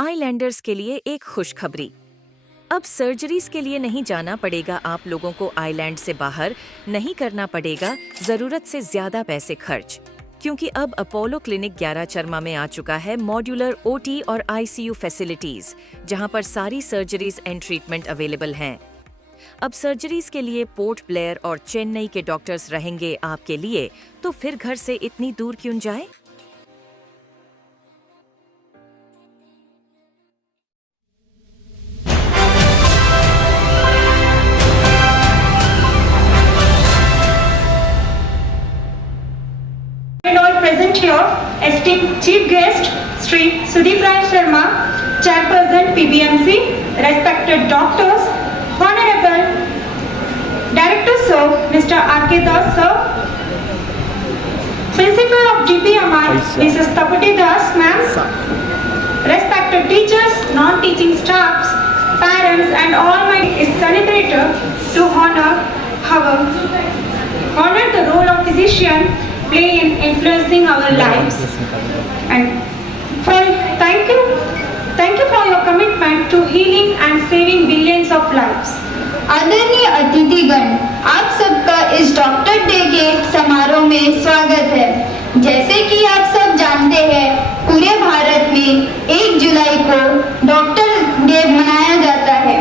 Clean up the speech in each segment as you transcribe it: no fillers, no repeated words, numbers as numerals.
आईलैंडर्स के लिए एक खुशखबरी। अब सर्जरीज के लिए नहीं जाना पड़ेगा आप लोगों को, आइलैंड से बाहर नहीं करना पड़ेगा ज़रूरत से ज़्यादा पैसे खर्च, क्योंकि अब अपोलो क्लिनिक 11 चरमा में आ चुका है मॉड्यूलर ओटी और आईसीयू फैसिलिटीज, जहां पर सारी सर्जरीज एंड ट्रीटमेंट अवेलेबल हैं। अब सर्जरीज के लिए पोर्ट ब्लेयर और चेन्नई के डॉक्टर्स रहेंगे आपके लिए, तो फिर घर से इतनी दूर क्यों जाए। Present here, esteemed Chief Guest, Sri Sudeep Rai Sharma, Chairperson PBMC, respected doctors, Honorable Director Sir, Mr. R.K. Das Sir, Principal of DPMI, Mrs. Tapati Das Ma'am, respected teachers, non-teaching staffs, parents and all my celebrated to honor the role of physician play in influencing our lives. And thank you for your commitment to healing and saving billions of lives. आदरणीय अतिथिगण, आप सबका इस doctor day के समारोह में स्वागत है। जैसे कि आप सब जानते हैं, पूरे भारत में 1 जुलाई को डॉक्टर डे मनाया जाता है।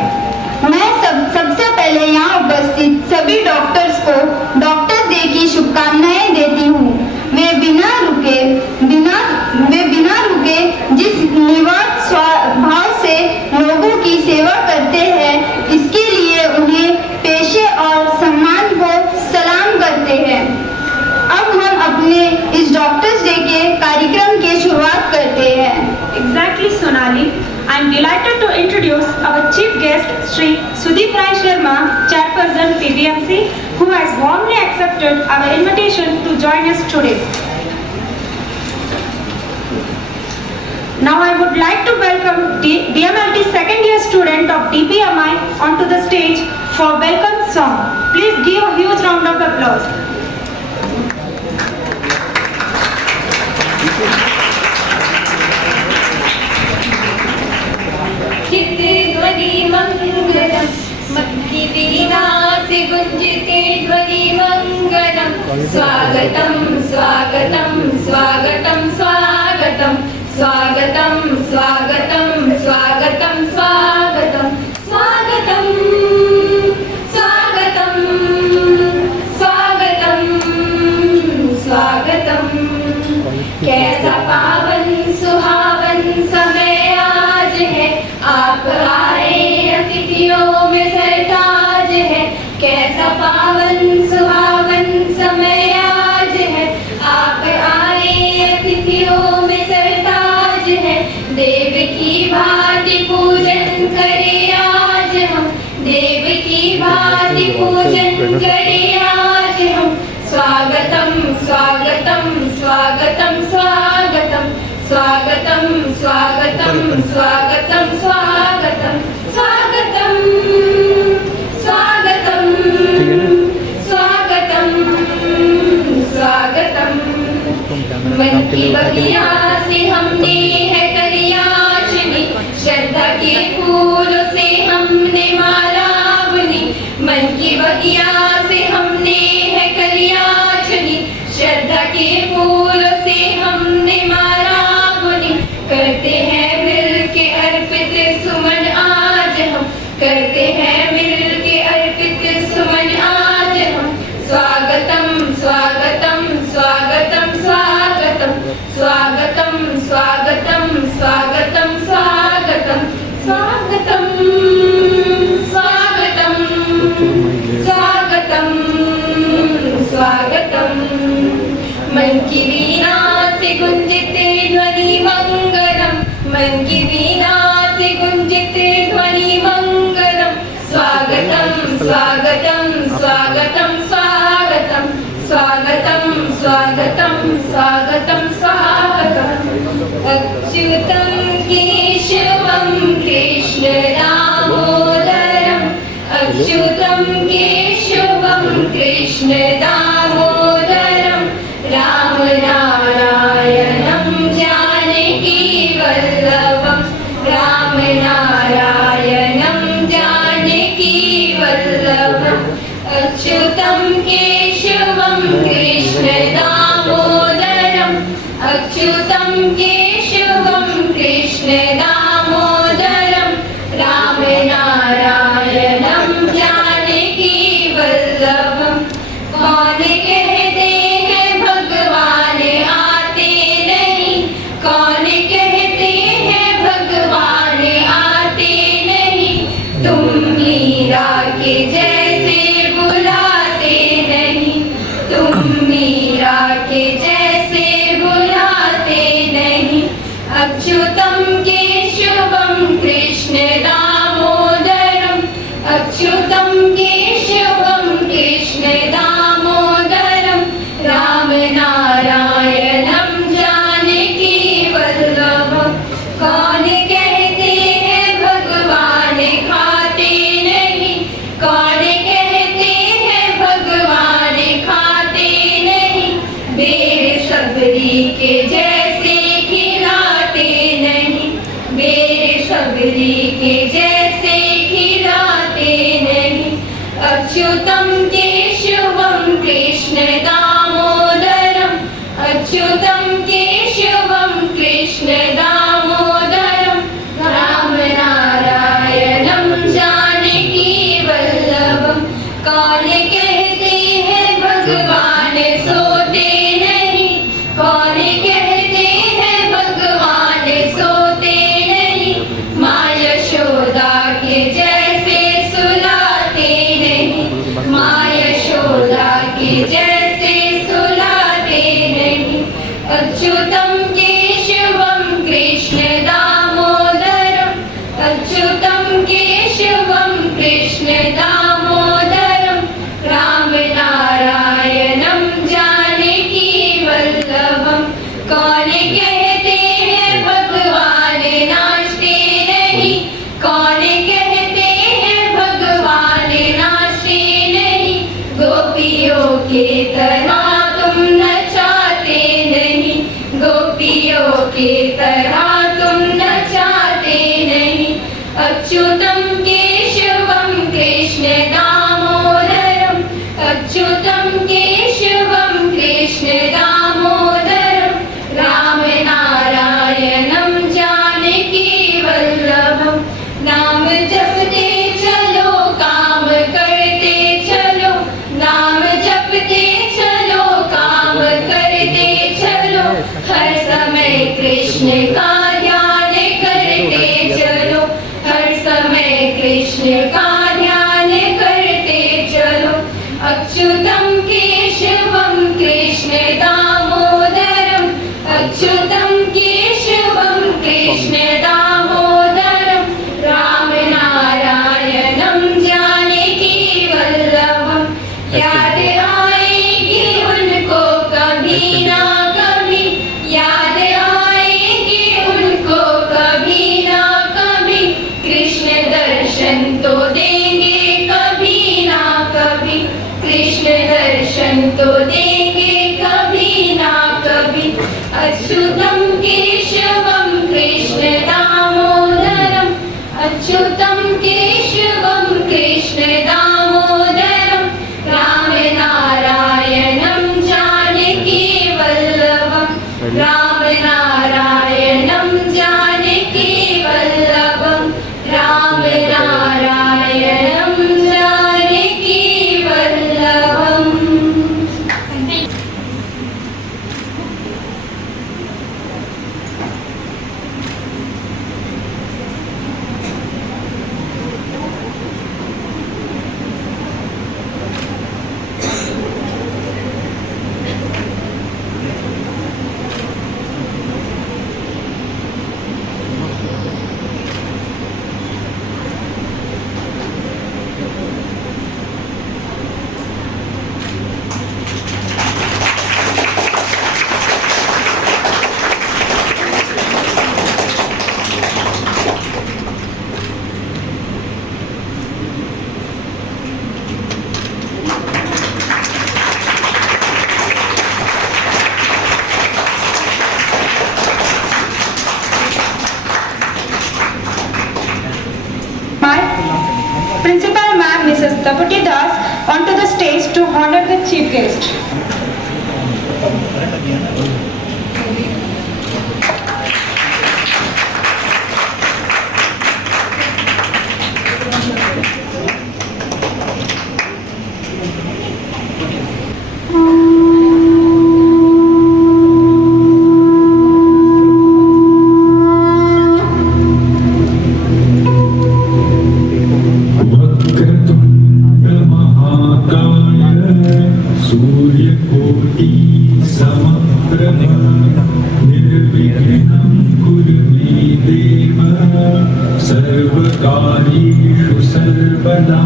मैं सबसे पहले यहाँ उपस्थित सभी डॉक्टर्स को डॉक्टर डे की शुभकामनाएं देती हूँ। वे बिना रुके जिस निस्वार्थ भाव से लोगों की सेवा करते हैं, इसके लिए उन्हें पेशे और सम्मान को सलाम करते हैं। अब हम अपने इस डॉक्टर्स डे के कार्यक्रम की शुरुआत करते हैं। Exactly, Sonali. I am delighted to introduce our chief guest, Sri Sudeep Rai Sharma, Chairperson PBMC, who has warmly accepted our invitation to join us today. Now I would like to welcome DMLT second year student of DPMI onto the stage for welcome song. Please give a huge round of applause. चित्ते ध्वनि मंगलम, मध्य वीणा से गुंजते ध्वनि मंगलम। स्वागतम स्वागतम स्वागतम स्वागतम स्वागतम स्वागतम स्वागतम स्वागतम स्वागतम स्वागतम स्वागतम स्वागतम। कैसा पावन सुहावन समय आज है, आप आए अतिथियों में सरताज है। कैसा पावन सुहावन समय आज है, आप आए अतिथियों में सरताज है। देव की भांति पूजन करे आज हम, देव की भांति पूजन करे आज हम। स्वागतम स्वागतम स्वागतम स्वागतम स्वागतम स्वागतम स्वागतम स्वागतम स्वागतम स्वागतम स्वागतम स्वागतम। मन की बगिया से हमने है कलियाचनी, श्रद्धा के फूलों से हमने माला बुनी। मन की बगिया से हमने है कलियाचनी, श्रद्धा के फूलों से हमने माला बुनी। करते हैं मिल के अर्पित सुमन आज हम, करते हैं मिल के अर्पित सुमन आज हम। स्वागतम स्वागतम स्वागतम स्वागतम स्वागतम स्वागतम स्वागतम स्वागतम स्वागतम स्वागतम स्वागतम स्वागतम। मन की वीणा से गुंजते ध्वनि मंगलम, मन की वीणा से गुंजते ध्वनि मंगलम। स्वागतम स्वागतम स्वागतम स्वागतम स्वागतम स्वागतम स्वागतम स्वागतम। अच्युतं केशवं कृष्ण दामोदरम्, अच्युतं केशवं कृष्ण दामोदरम्। राम नारायणं जानकी वल्लभं, के जैसे बुलाते नहीं, तुम मीरा के जैसे बुलाते नहीं। अच्युतम केशवम कृष्ण दामोदरम, अच्युतम केशवम कृष्ण दामोदरम, राम नारायणम जानकी वल्लभम। कौन कहते हैं भगवान खाते नहीं, कौन कहते हैं भगवान खाते नहीं। बेर सबरी के जैसे खिलाते नहीं, बेर सबरी के जैसे खिलाते नहीं। अच्युतम केशवम कृष्ण दामोदरम, अच्युतम केशवम कृष्ण दामोदरम, राम नारायणम जानकी वल्लभम। कौन कहते हैं भगवान सोते नहीं, कौन कहते हैं भगवान सोते नहीं। माँ यशोदा के जैसे सुलाते नहीं, माँ यशोदा के जैसे सुलाते नहीं। अच्युतम केशवम कृष्ण दामोदरम, अच्युतम केशवम कृष्ण दामोदरम, राम नारायणम जानकी वल्लभम। कौन कहते हैं भगवान नाचते नहीं, कौन कहते हैं भगवान नाचते नहीं। गोपियों के तरह तुम नचाते नहीं, गोपियों के तरह तुम नचाते नहीं। अच्युतम केशवम कृष्ण दामोदरम, अच्युतम केशवम कृष्ण दामोदरम, राम नारायणम जानकी वल्लभम। नाम जपते चलो काम करते चलो, नाम जपते चलो काम करते चलो। हर समय कृष्ण का ध्यान करते चलो, हर समय कृष्ण का ध्यान करते चलो। अच्युतम केशवम कृष्ण दामोदरम, अच्युतम केशवम कृष्ण दामोदरम, राम नारायणम जानकी वल्लभम। याद आएगी उनको कभी ना कभी, याद आएगी उनको कभी ना कभी। कृष्ण दर्शन तो देंगे कभी ना कभी, कृष्ण दर्शन तो देंगे कभी ना कभी। अच्युतम केशवम कृष्ण दामोदरम, अच्युतम केशवम कृष्ण दामोदरम, राम नारायणम जानकी वल्लभम, राम नारायणम जानकी वल्लभम, राम नारायणम जानकी Vallabham. Principal Ma'am Mrs. Tapati Das onto the stage to honor the chief guest. वक्रतुण्ड कार्येषु सर्वदा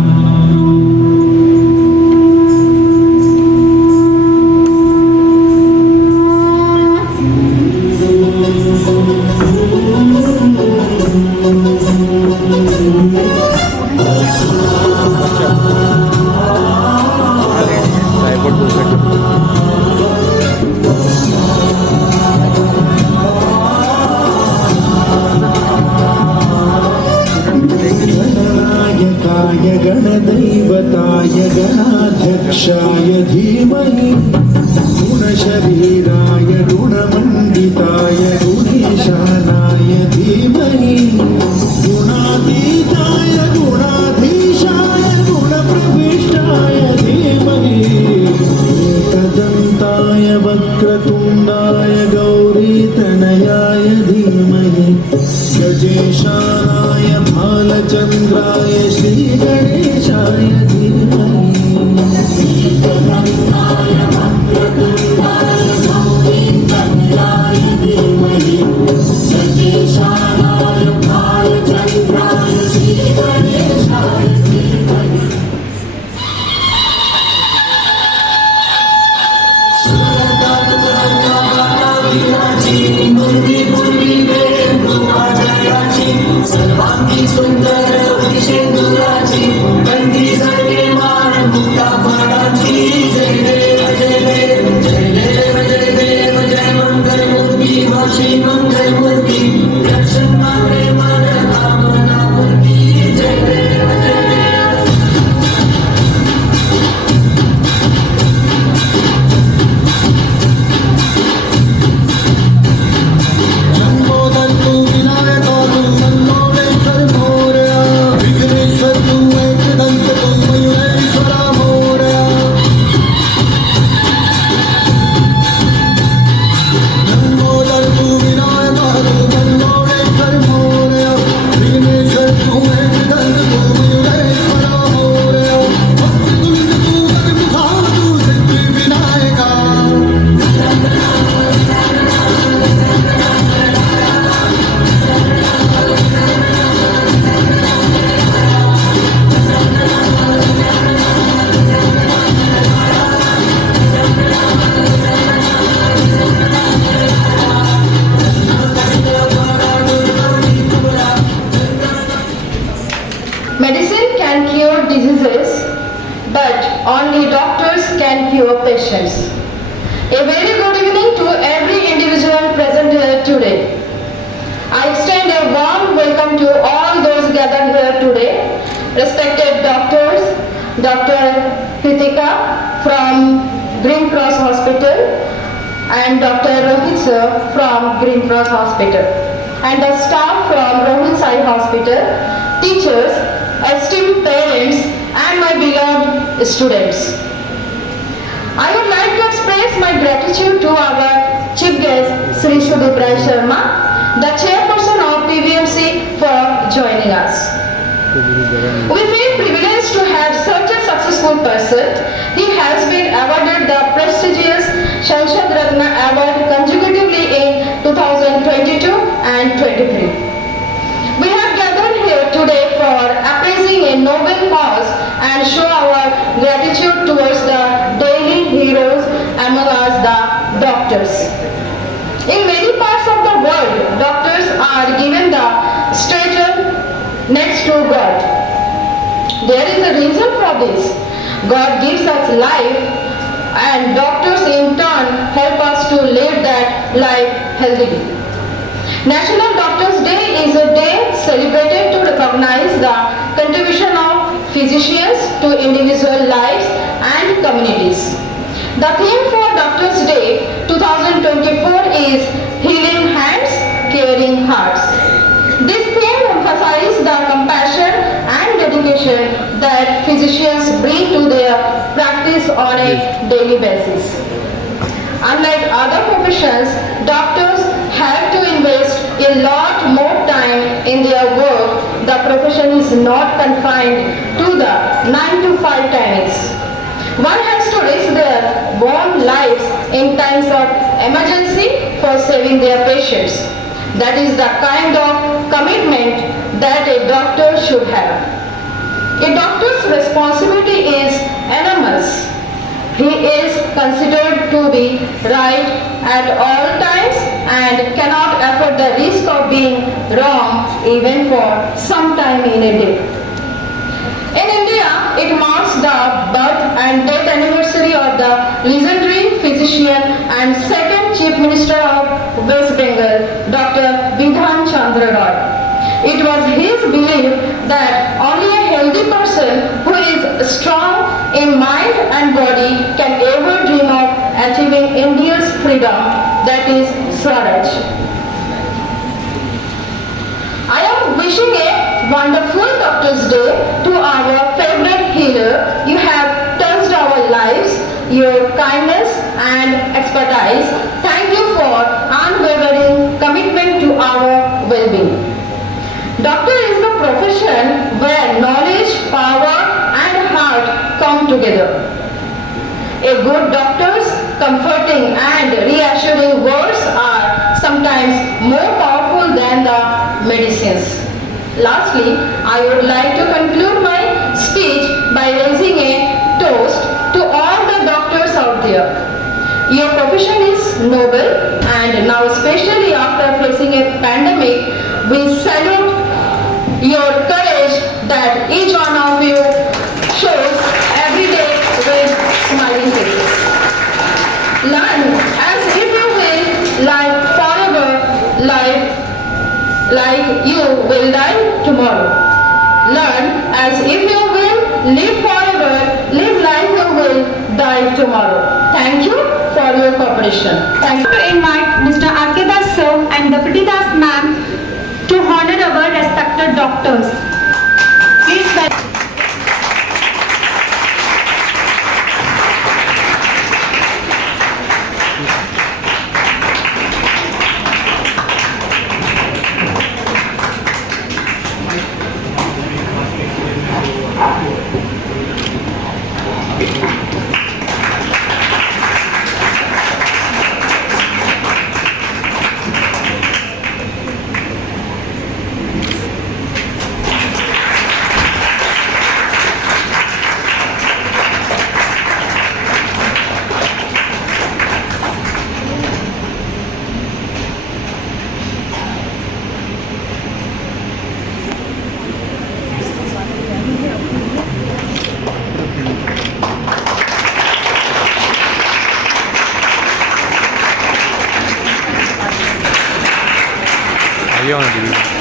गणनायकाय गणदैवताय गणाध्यक्षाय धीमहि गुणशरीराय गुणमण्डिताय गुणेशानाय धीमहि गुणातीताय गुणाधीशाय गुणप्रविष्टाय धीमहि एकदन्ताय वक्रतुण्डाय गौरीतनयाय धीमहि गजेशानाय भालचन्द्राय श्रीगणेशाय धीमहि एकदन्ताय वक्रतुण्डाय गौरीतनयाय धीमहि गजेशानाय भालचन्द्राय श्रीगणेशाय धीमहि सर्वांगी सुंदर विशेंदुराची कंठी सर्वे मान मुक्ता फळाची जय देव जय देव जय देव जय देव जय मंगल मूर्ती वाशी मंगल मूर्ती दर्शन मात्रे मन कामना मूर्ती जय देव जय देव लंबोदर तू विनायक तू मल्लोडेश्वर मोरया विघ्नेश्वर तू एकदंत तू मयूरेश्वर मोरया लंबोदर तू विनायक तू मल्लोडेश्वर मोरया विघ्नेश्वर तू एकदंत तू मयूरेश्वर मोरया भक्तुंड तू गगनभाव तू सिद्धि Vinayaka Medicine can cure diseases, but only doctors can cure patients. A very good evening to every individual present here today. I extend a warm welcome to all those gathered here today. Respected doctors, Dr. Kritika from Green Cross Hospital and Dr. Rohit sir from Green Cross Hospital and the staff from Rohit Sai Hospital, teachers, esteemed parents and my beloved students. I would like to express my gratitude to our chief guest Sri Sudip Rai Sharma, the chairperson of PBMC, for joining us. We feel privileged to have such a successful person. He has been awarded the prestigious Sanshad Ratna Award consecutively in 2022 and 23. We have gathered here today for appraising a noble cause and show our gratitude towards the daily heroes among us, the doctors. In many parts of the world, doctors are given the stature next to God. There is a reason for this. God gives us life and doctors in turn help us to live that life healthily. National Doctors Day is a day celebrated to recognize the contribution of physicians to individual lives and communities. The theme for Doctors Day 2024 is Healing Hands, Caring Hearts. This theme emphasizes the compassion and dedication that physicians bring to their practice on a daily basis. Unlike other professions, doctors have to invest a lot more time in their work. The profession is not confined to the 9 to 5 timings. One has to risk their own lives in times of emergency for saving their patients. That is the kind of commitment that a doctor should have. A doctor's responsibility is enormous. He is considered to be right at all times and cannot afford the risk of being wrong even for some time in a day. In India, it marks the birth and death anniversary of the legendary physician and second Chief Minister of West Bengal, Dr. Bidhan Chandra Roy. It was his belief that only a healthy person who is strong in mind and body can ever dream of achieving India's freedom, that is Swaraj. I am wishing a wonderful Doctor's Day to our favorite healer. You have touched our lives, your kindness and expertise. Thank you for unwavering commitment to our well-being. Doctor is the profession where knowledge, power and heart come together. A good doctor's comforting and reassuring words are sometimes more powerful than the medicines. Lastly, I would like to conclude my speech by raising a toast to all the doctors out there. Your profession is noble, and now especially after facing a pandemic, we salute your courage that each one of you shows every day with smiling faces. Learn as if you will live forever, live like you will die tomorrow. Learn as if you will live forever, live like you will die tomorrow. Thank you for your cooperation. Thank you. To invite Mr. R.K. Das sir and Deputy Das ma'am to honor our respected doctors. Please welcome. you want to do?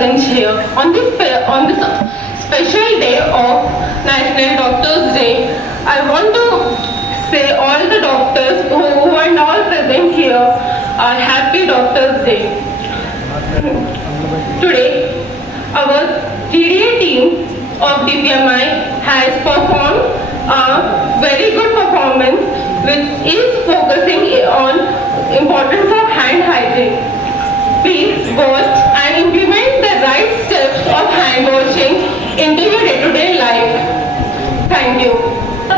present here on this special day of National Doctors Day. I want to say all the doctors who are all present here are happy Doctors Day. Today, our TDA team of DPMI has performed a very good performance which is focusing on importance of hand hygiene. Please watch and implement the right steps of hand washing into your day-to-day life. Thank you.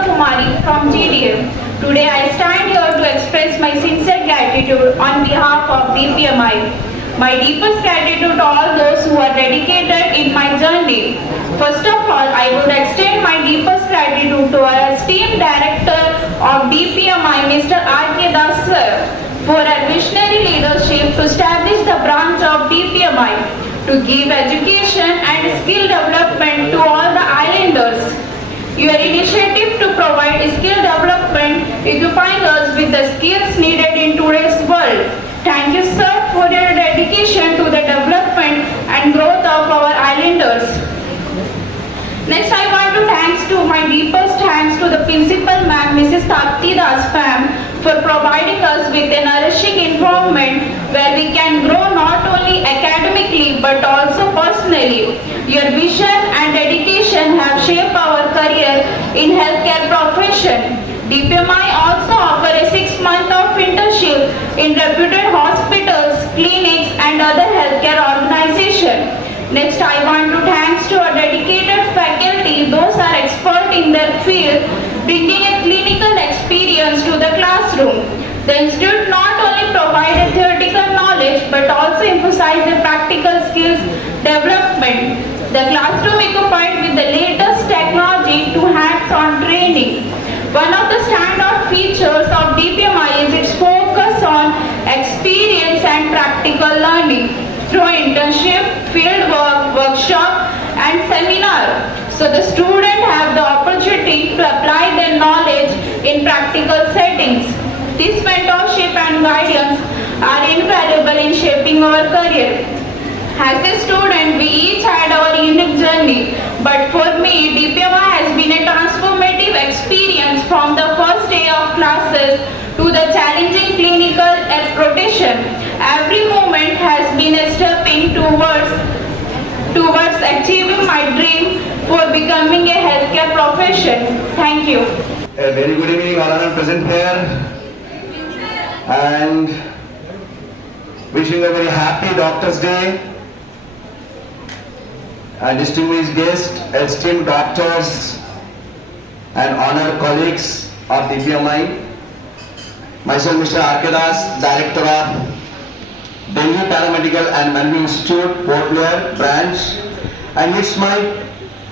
Kumari from GDM. Today I stand here to express my sincere gratitude on behalf of DPMI. My deepest gratitude to all those who are dedicated in my journey. First of all, I would extend my deepest gratitude to our esteemed director of DPMI, Mr. R.K. Das sir, for our visionary leadership to establish the branch of DPMI to give education and skill development to all the islanders. Your initiative to provide skill development equipping us with the skills needed in today's world. Thank you, sir, for your dedication to the development and growth of our islanders. Next, I want to my deepest thanks to the principal ma'am, Mrs. Tapti Das ma'am, for providing us with a nourishing environment where we can grow not only academically but also personally. Your vision and dedication have shaped our career in healthcare profession. DPMI also offer a 6-month of internship in reputed hospitals, clinics and other healthcare organizations. Next, I want to thanks to our dedicated faculty. Those are expert in their field, bringing a clinical experience to the classroom. The institute not only provided theoretical knowledge but also emphasized the practical skills development. The classroom equipped with the latest technology to hands-on training. One of the standout features of DPMI is its focus on experience and practical learning through internship, field work, workshop and seminar. So the students have the opportunity to apply their knowledge in practical settings. This mentorship and guidance are invaluable in shaping our career. As a student, we each had our unique journey, but for me, DPMI has been a transformative experience from the first day of classes to the challenging clinical rotation. Every moment has been a stepping towards achieving my dream for becoming a healthcare profession. Thank you. A very good evening, all are present here, and wishing a very happy Doctors' Day. Distinguished guests, esteemed doctors and honored colleagues of DPMI. Myself, Mr. R.K. Das, Director of Delhi Paramedical and Management Institute, Port Blair branch, and it's my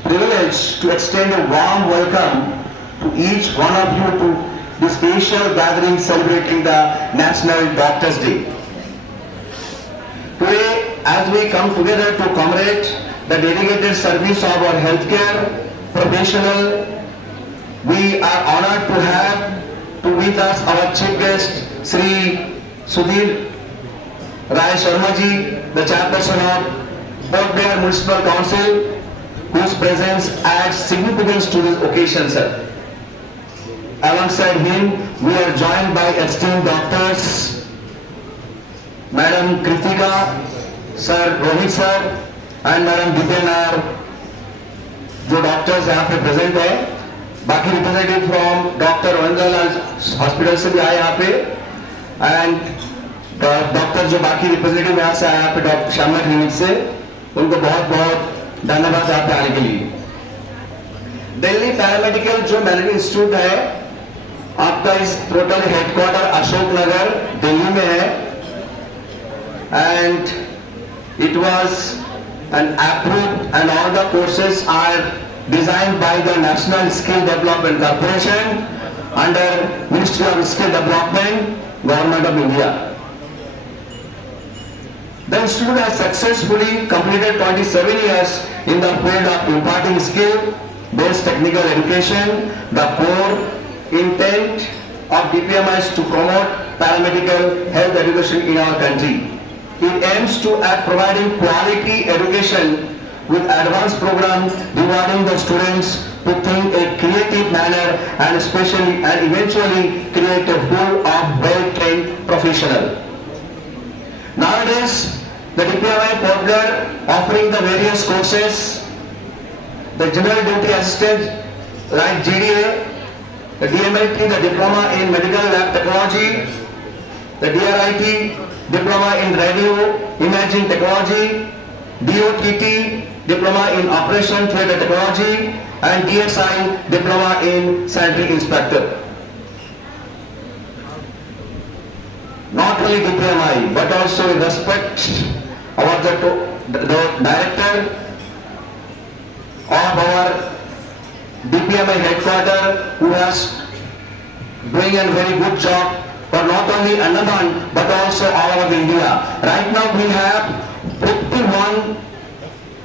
privilege to extend a warm welcome to each one of you to this special gathering celebrating the National Doctors' Day. Today, as we come together to commemorate the dedicated service of our healthcare professional, we are honored to have with us our chief guest, Sri Sudhir Rai Sharma ji, the chairperson of Port Blair Municipal Council, whose presence adds significance to this occasion, sir. Alongside him, we are joined by esteemed doctors, Madam Kritika, Sir Rohit sir, and Madam Dipya Nair, जो डॉक्टर्स यहाँ पे प्रेजेंट है. बाकी representative from doctor रविंद्रलाल हॉस्पिटल से भी आए यहाँ पे, एंड डॉक्टर जो बाकी रिप्रेजेंटेटिव यहाँ से आए यहाँ पे डॉक्टर श्यामा क्लिनिक से, उनको बहुत बहुत धन्यवाद यहाँ पे आने के लिए. दिल्ली पैरामेडिकल जो मैनेजमेंट इंस्टीट्यूट है आपका, इस टोटल हेडक्वार्टर अशोक नगर दिल्ली में है, and it was and approved and all the courses are designed by the National Skill Development Corporation under Ministry of Skill Development, Government of India. The institute has successfully completed 27 years in the field of imparting skill-based technical education. The core intent of DPMI is to promote paramedical health education in our country. it aims to at providing quality education with advanced program rewarding the students who think a creative manner and especially and eventually create a pool of well-trained professional. Nowadays, the DPMI popular offering the various courses, the General Duty Assistant like GDA, the DMLT, the Diploma in Medical Lab Technology, the DRIT, Diploma in Radio Imaging Technology, DOTT, Diploma in Operation Theatre Technology, and DSI, Diploma in Sanitary Inspector. Not only DPMI, but also in respect of the director of our DPMI headquarters, who has doing a very good job for not only Andaman but also all over India. Right now we have 51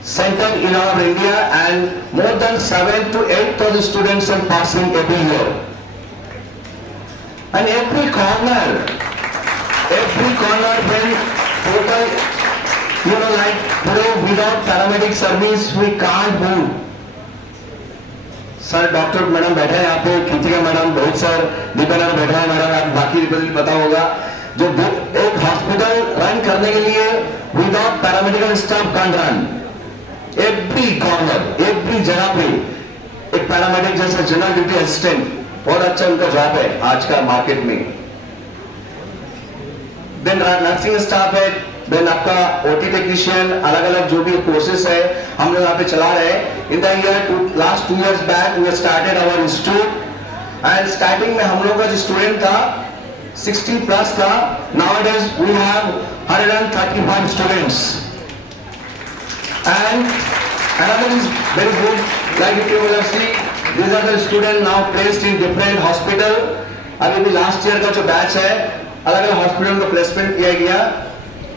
centers in our India and more than 7,000 to 8,000 students are passing every year. And every corner when total, like today without paramedic service we can't move. Sir doctor madam बैठे हैं यहाँ पे, कृतिका मैडम, बहुत सर, दीपेंद्र बैठा है मैडम, आप बाकी रिप्रेजेंट पता होगा, जो एक हॉस्पिटल रन करने के लिए without paramedical staff can't run. Every corner, every जगह पे एक पैरामेडिक जैसा जनरल ड्यूटी असिस्टेंट बहुत अच्छा उनका जॉब है आज का मार्केट में. देन नर्सिंग स्टाफ है, देन आपका ओटी टेक्नीशियन, अलग अलग जो भी कोर्सेस है हम लोग यहाँ पे चला रहे हैं. In the year last 2 years back we started our institute and starting में हम लोग का जो स्टूडेंट था 60+ था. Nowadays we have 135 students and another is very good, like if you will see, these are the students now placed in different hospital. अभी भी last year का जो बैच है अलग अलग हॉस्पिटल को प्लेसमेंट किया गया.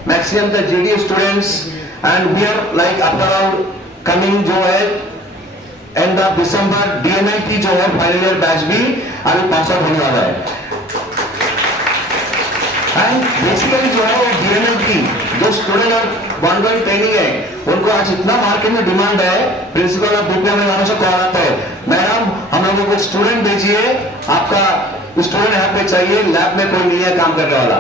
Maximum the GD students and we are like up around coming जो है एंड ऑफ दिसंबर डीएमएलटी जो है फाइनल ईयर बैच भी अभी पास आउट होने वाला है. एंड बेसिकली जो है वो डीएमएलटी जो स्टूडेंट और ऑनगोइंग ट्रेनिंग है उनको आज इतना मार्केट में डिमांड है. प्रिंसिपल ऑफ डीपीएमआई वालों से कॉल आता है, मैडम हम लोगों को स्टूडेंट भेजिए, आपका स्टूडेंट यहाँ पे चाहिए, लैब में कोई नहीं है काम करने वाला.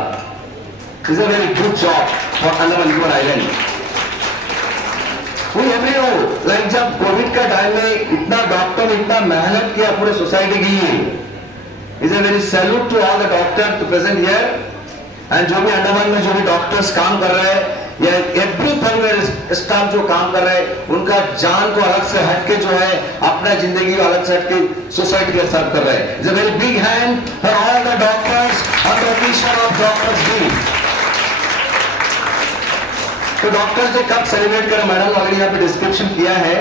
Is a very good job for Andaman Nicobar island. We every know, like जब कोविड का टाइम में इतना डॉक्टर इतना मेहनत किया पूरे सोसाइटी के लिए, is a very salute to all the doctor to present here. And जो भी अंडमान में जो भी डॉक्टर्स काम कर रहे हैं या एवरी थर्ड स्टाफ जो काम कर रहे हैं उनका जान को अलग से हटके जो है अपना जिंदगी को अलग से हटके सोसाइटी के साथ कर रहे हैं. It's a very big hand for all the doctors on the occasion of doctors day. तो डॉक्टर्स डे कब सेलिब्रेट करें मैडम ऑलरेडी यहाँ पे डिस्क्रिप्शन किया है.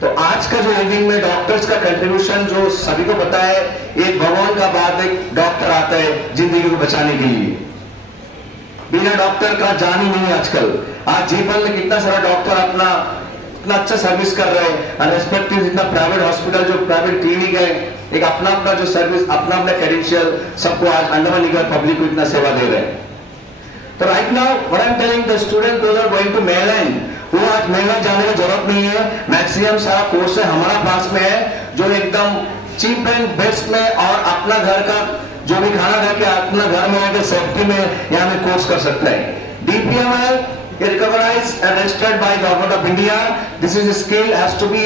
तो आज का जो इवनिंग में डॉक्टर्स का कंट्रीब्यूशन जो सभी को पता है, एक भगवान का बाद एक डॉक्टर आता है जिंदगी को बचाने के लिए. बिना डॉक्टर का जान ही नहीं आजकल. आज जीवन में कितना सारा डॉक्टर अपना इतना अच्छा सर्विस कर रहे हैं. रेस्पेक्टिव जितना प्राइवेट हॉस्पिटल जो प्राइवेट क्लिनिक है एक अपना अपना जो सर्विस अपना अपना क्रेडेंशियल सबको आज अंडमान निकोबार पब्लिक को इतना सेवा दे रहे हैं. तो right now what I am telling the student those are going to मेलैंड, वो आज मेलैंड जाने की जरूरत नहीं है. मैक्सिमम सारा कोर्स है हमारा पास में है जो एकदम चीप एंड बेस्ट में और अपना घर का जो भी खाना खा के अपना घर में आके सेफ्टी में यहाँ में कोर्स कर सकते हैं. DPMI recognized and registered by Government of India. This is a skill has to be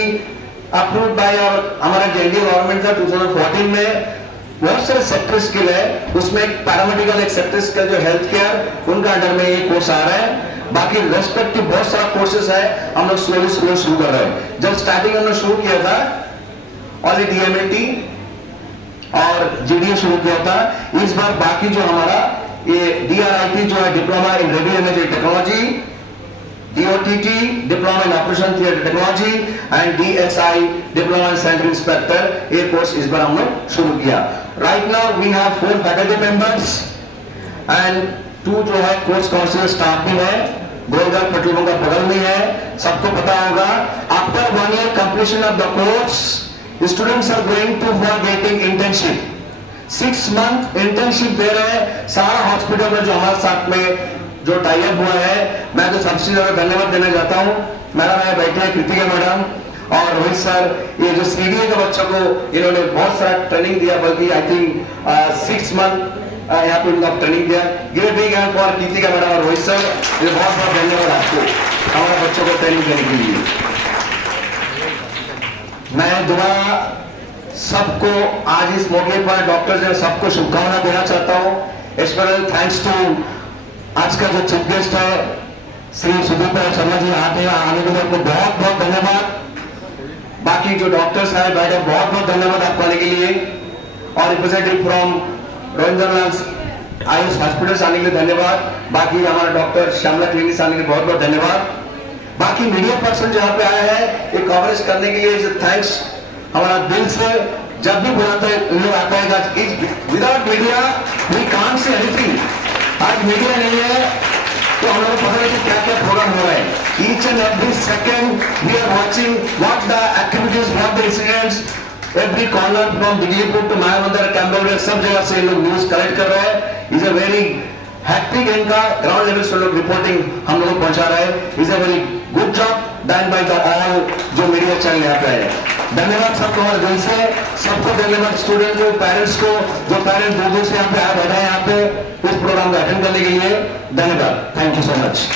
approved by our हमारा केंद्रीय गवर्नमेंट था 2014 में. बहुत सारे सेक्टर स्किल है उसमें एक पैरामेडिकल एक सेक्टर स्किल जो हेल्थ केयर उनका अंडर में ये कोर्स आ रहा है. बाकी रेस्पेक्टिव बहुत सारा कोर्सेज है हम लोग स्लोली शुरू कर रहे हैं. जब स्टार्टिंग हमने शुरू किया था ऑनली DMLT और GDA शुरू किया था. इस बार बाकी जो हमारा ये DRIT जो है diploma in radio imaging technology, DOTT diploma in operation theatre technology and DSI diploma in central inspector ये कोर्स इस बार हम लोग शुरू किया. Right now we have 4 faculty members and 2 जो है कोर्स काउंसिल स्टाफ भी है. गोलघर पेट्रोल पंप का बगल में है, सबको पता होगा. After 1 year completion of the course students are going to for getting internship. 6 month internship दे रहे हैं सारा हॉस्पिटल में जो हमारे साथ में जो टाई अप हुआ है, मैं तो सबसे ज्यादा धन्यवाद देना चाहता हूँ। मैडम यहाँ बैठे हैं, कृतिका मैडम और रोहित सर, ये जो सीडीए के बच्चों को इन्होंने बहुत सारा ट्रेनिंग दिया, बल्कि आई थिंक 6 मंथ यहाँ पे उनका ट्रेनिंग दिया। Give big hand for Kritika मैडम और रोहित सर, ये बहुत बहुत धन्यवाद आपको हमारे बच्चों को ट्रेनिंग देने के लिए। मैं दोबारा सबको आज इस मौके पर डॉक्टर से सबको शुभकामना देना चाहता हूँ। स्पेशल थैंक्स टू आज का जो चीफ गेस्ट है श्री सुदीप शर्मा जी, आने के लिए आपको बहुत बहुत धन्यवाद। बाकी जो डॉक्टर्स हैं बैठे, बहुत बहुत धन्यवाद आपको आने के लिए। और रिप्रेजेंटेटिव फ्रॉम रविंद्रनाथ आयुष हॉस्पिटल आने के लिए धन्यवाद। बाकी हमारे डॉक्टर श्यामला क्लिनिक आने के लिए बहुत बहुत धन्यवाद। बाकी मीडिया पर्सन जो यहाँ पे आए हैं ये कवरेज करने के लिए थैंक्स हमारा दिल से। जब भी बुलाते हैं लोग आता है, without media we can't say anything. आज मीडिया नहीं है तो हम लोग को पता है कि क्या क्या प्रोग्राम हो रहा है। Each and every second we are watching what the activities, what the incidents, every corner from Dillipur to Maya Mandir, Cambodia, सब जगह से लोग न्यूज कलेक्ट कर रहे हैं। इज अ वेरी हैक्टिक, इनका ग्राउंड लेवल से लोग रिपोर्टिंग हम लोग को पहुंचा रहे हैं। Is a very good job done by the all जो मीडिया चैनल यहाँ पे है। धन्यवाद सबको हमारे दिल से, सबको धन्यवाद स्टूडेंट को, पेरेंट्स को, जो पेरेंट्स दूर दूर से यहाँ पे आए बैठे हैं यहाँ पे इस प्रोग्राम को अटेंड करने के लिए। धन्यवाद, थैंक यू सो मच।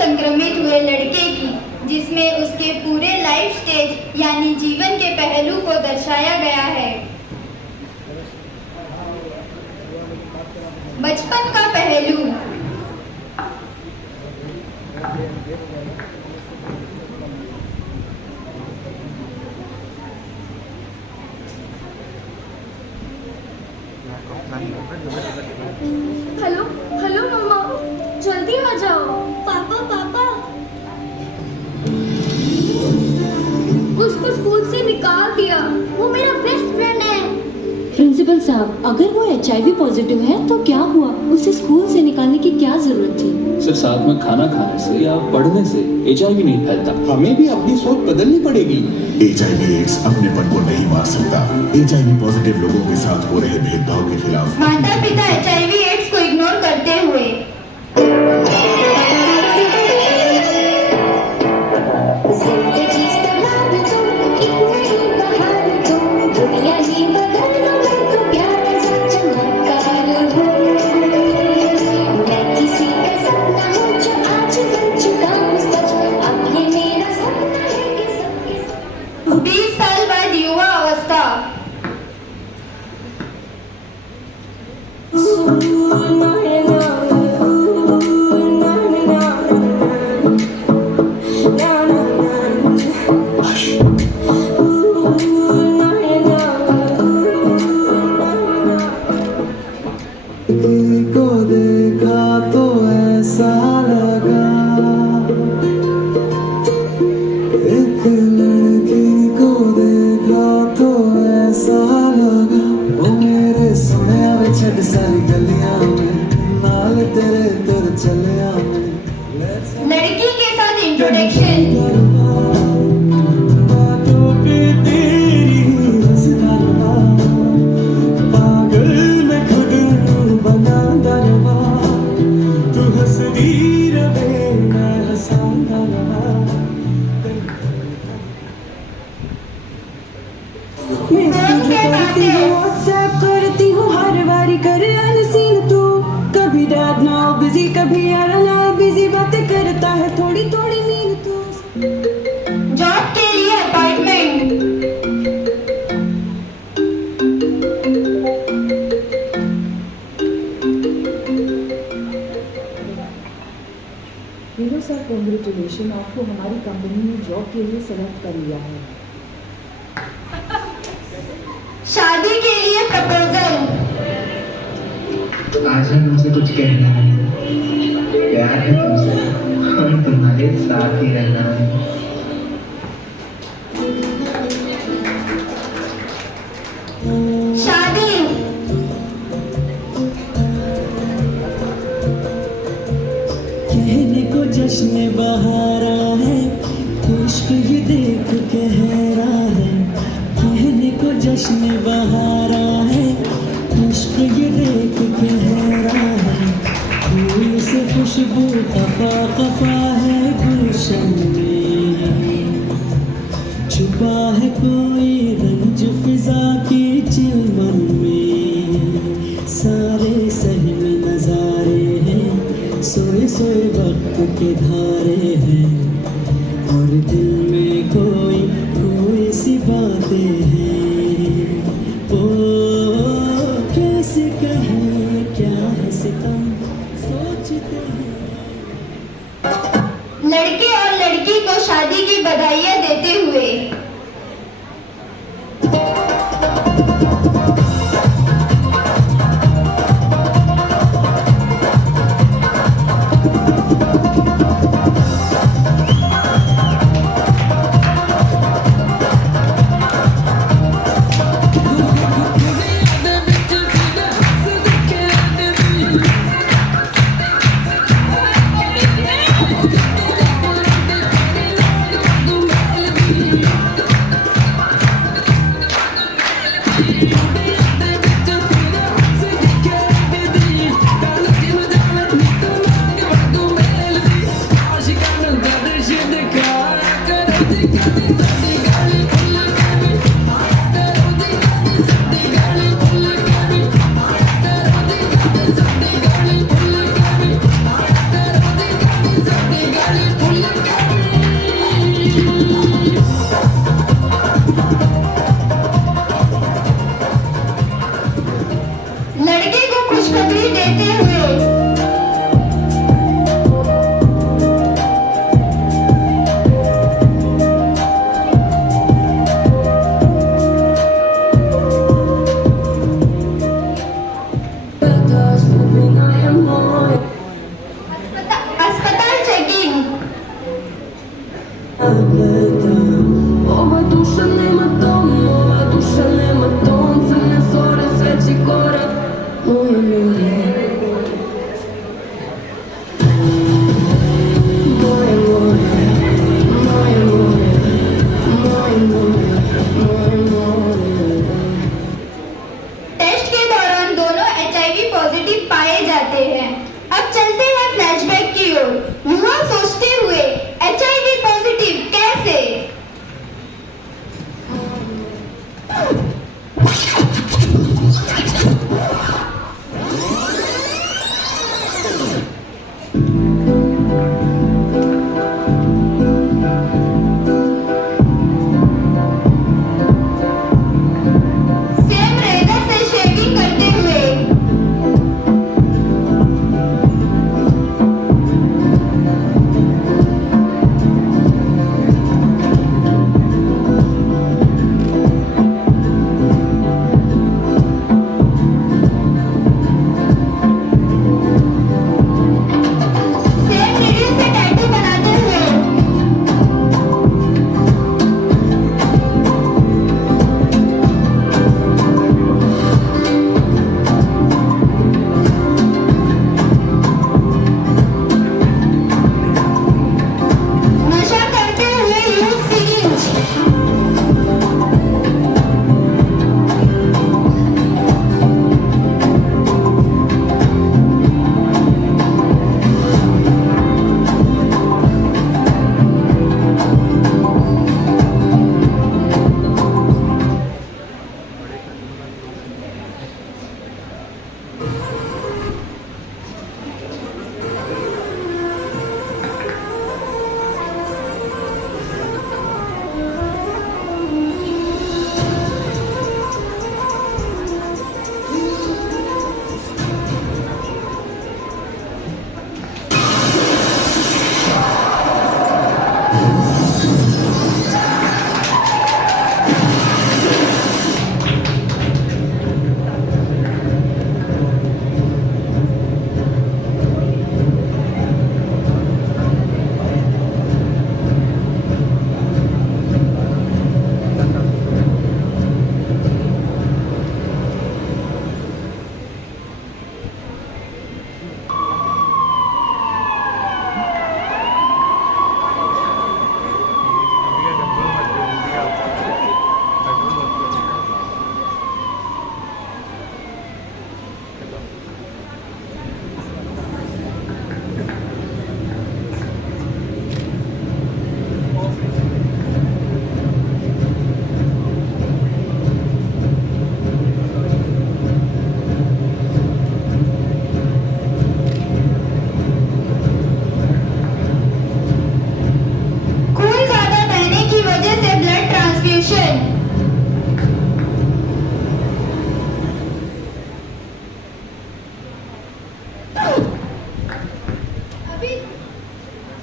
संक्रमित हुए लड़के की, जिसमें उसके पूरे लाइफ स्टेज यानी जीवन के पहलू को दर्शाया गया है। बचपन का पहलू। हेलो हेलो मम्मा, जल्दी आ जाओ। पापा पापा, उसको स्कूल से निकाल दिया, वो मेरा बेस्ट फ्रेंड है। प्रिंसिपल साहब, अगर वो HIV पॉजिटिव है तो क्या हुआ? उसे स्कूल से निकालने की क्या जरूरत थी? सिर्फ साथ में खाना खाने से या पढ़ने से HIV नहीं फैलता। हमें भी अपनी सोच बदलनी पड़ेगी। HIV एड्स अपनेपन को नहीं मार सकता। HIV पॉजिटिव लोगों के साथ हो रहे भेदभाव के खिलाफ माता पिता HIV एड्स को इग्नोर करते हुए लड़की के साथ इंट्रोडक्शन। जॉब के लिए अपॉइंटमेंट। हीरो सर, कांग्रेचुलेशन, आपको हमारी कंपनी में जॉब के लिए सेलेक्ट कर लिया है। शादी के लिए प्रपोजल। आज मुझे कुछ कहना है, प्यार है तुमसे और तुम्हारे साथ ही रहना है। शादी। कहने को जश्न बहारा है, इश्क ये देख कहरा है। कहने को जश्न बहारा है, इश्क ये देख कहरा है। फूल से खुशबू खफा खफा है गुलशन में, छुपा है कोई रंज फिजा की चिलमन में। सारे सहम नजारे हैं, सोए सोए वक्त के धारे हैं, और दिल में कोई कोई सी बातें हैं। ओ कैसे कहें क्या है सितम सोचते हैं। लड़के और लड़की को शादी की बधाइयां देते हुए लड़के को खुशखबरी देते हुए अस्पताल चेकिंग। टेस्ट के दौरान दोनों HIV पॉजिटिव पाए जाते हैं। अब चलते हैं फ्लैशबैक की ओर। युवा सोचते हुए HIV पॉजिटिव कैसे?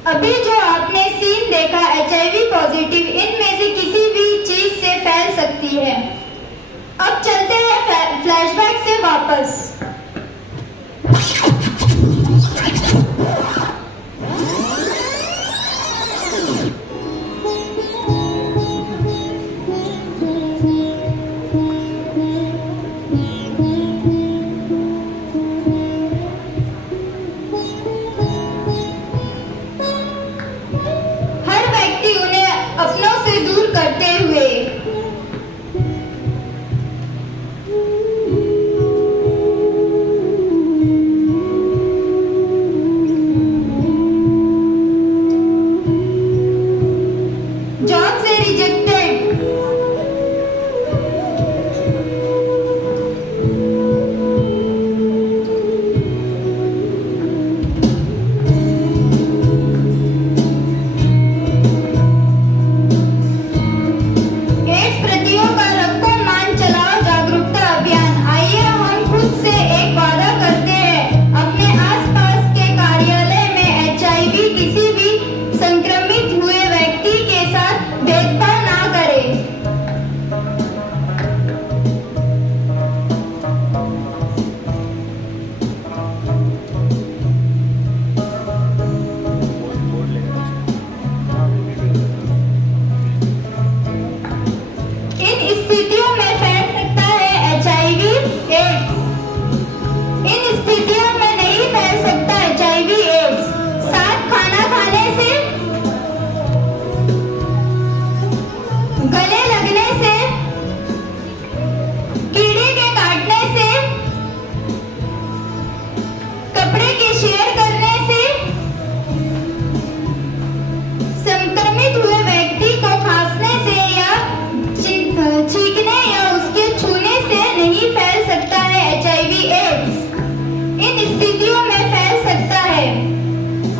अभी जो आपने सीन देखा HIV पॉजिटिव इनमें से किसी भी चीज से फैल सकती है। अब चलते हैं फ्लैशबैक से वापस।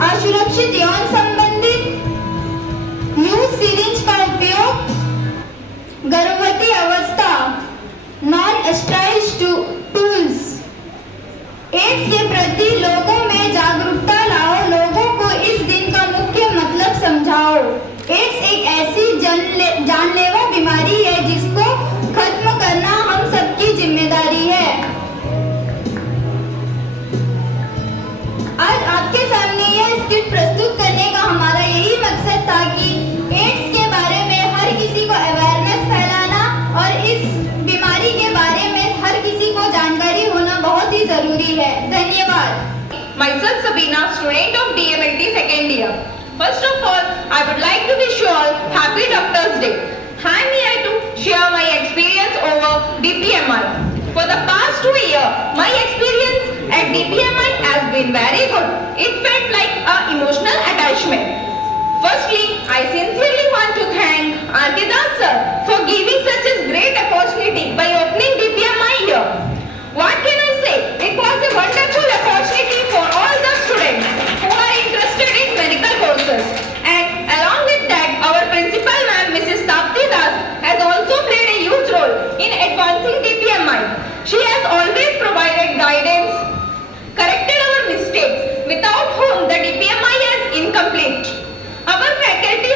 असुरक्षित यौन संबंधित यूज सिरिंज का उपयोग, गर्भवती अवस्था, नॉन स्टेराइल टूल्स। एड्स के प्रति लोगों में जागरूकता लाओ, लोगों को इस दिन का मुख्य मतलब समझाओ। एड्स एक ऐसी जानलेवा बीमारी है जिसको खत्म करना हम सबकी जिम्मेदारी है। आज आपके सामने यह स्किट प्रस्तुत करने का हमारा यही मकसद था कि एड्स के बारे में हर किसी को अवेयरनेस फैलाना और इस बीमारी के बारे में हर किसी को जानकारी होना बहुत ही जरूरी है। धन्यवाद। Myself Sabina, student of DMLT second year. First of all, I would like to wish you all Happy Doctors Day. I am here to share my experience over DPMI. For the past 2 years, my experience at DPMI has been very good. It felt like an emotional attachment. Firstly, I sincerely want to thank Arkidas sir for giving such a great opportunity by opening DPMI here. What can I say? It was a wonderful opportunity for all the students who are interested in medical courses. And along with that, our principal ma'am, Mrs. Tapti Das, has also played a huge role in advancing DPMI. She has always provided guidance, corrected our mistakes, without whom the DPMI is incomplete. Our faculty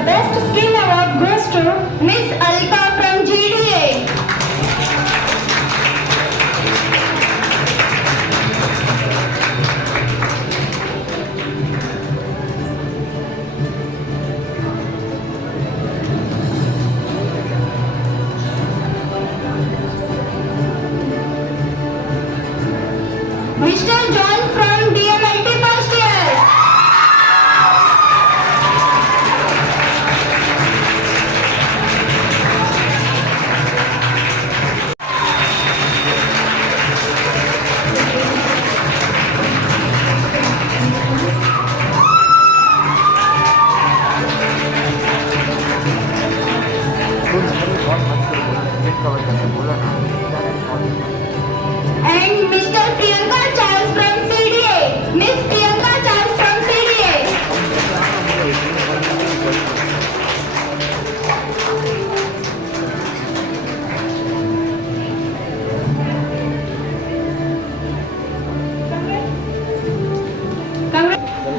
the best skill award goes to Miss Alka from GDA. Mr. John from DMLT first year. And Mr. Priyanka Charles from CDA. Miss Priyanka Charles from CDA.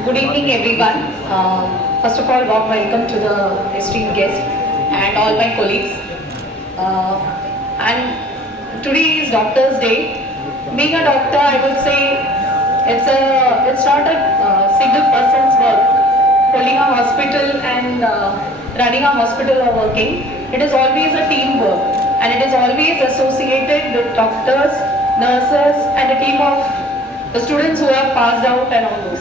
Good evening, everyone. First of all, warm welcome to the esteemed guests and all my colleagues. And today is Doctor's Day. Being a doctor, I would say it's not a single person's work. Holding a hospital and running a hospital or working, it is always a teamwork, and it is always associated with doctors, nurses, and a team of the students who have passed out and all those.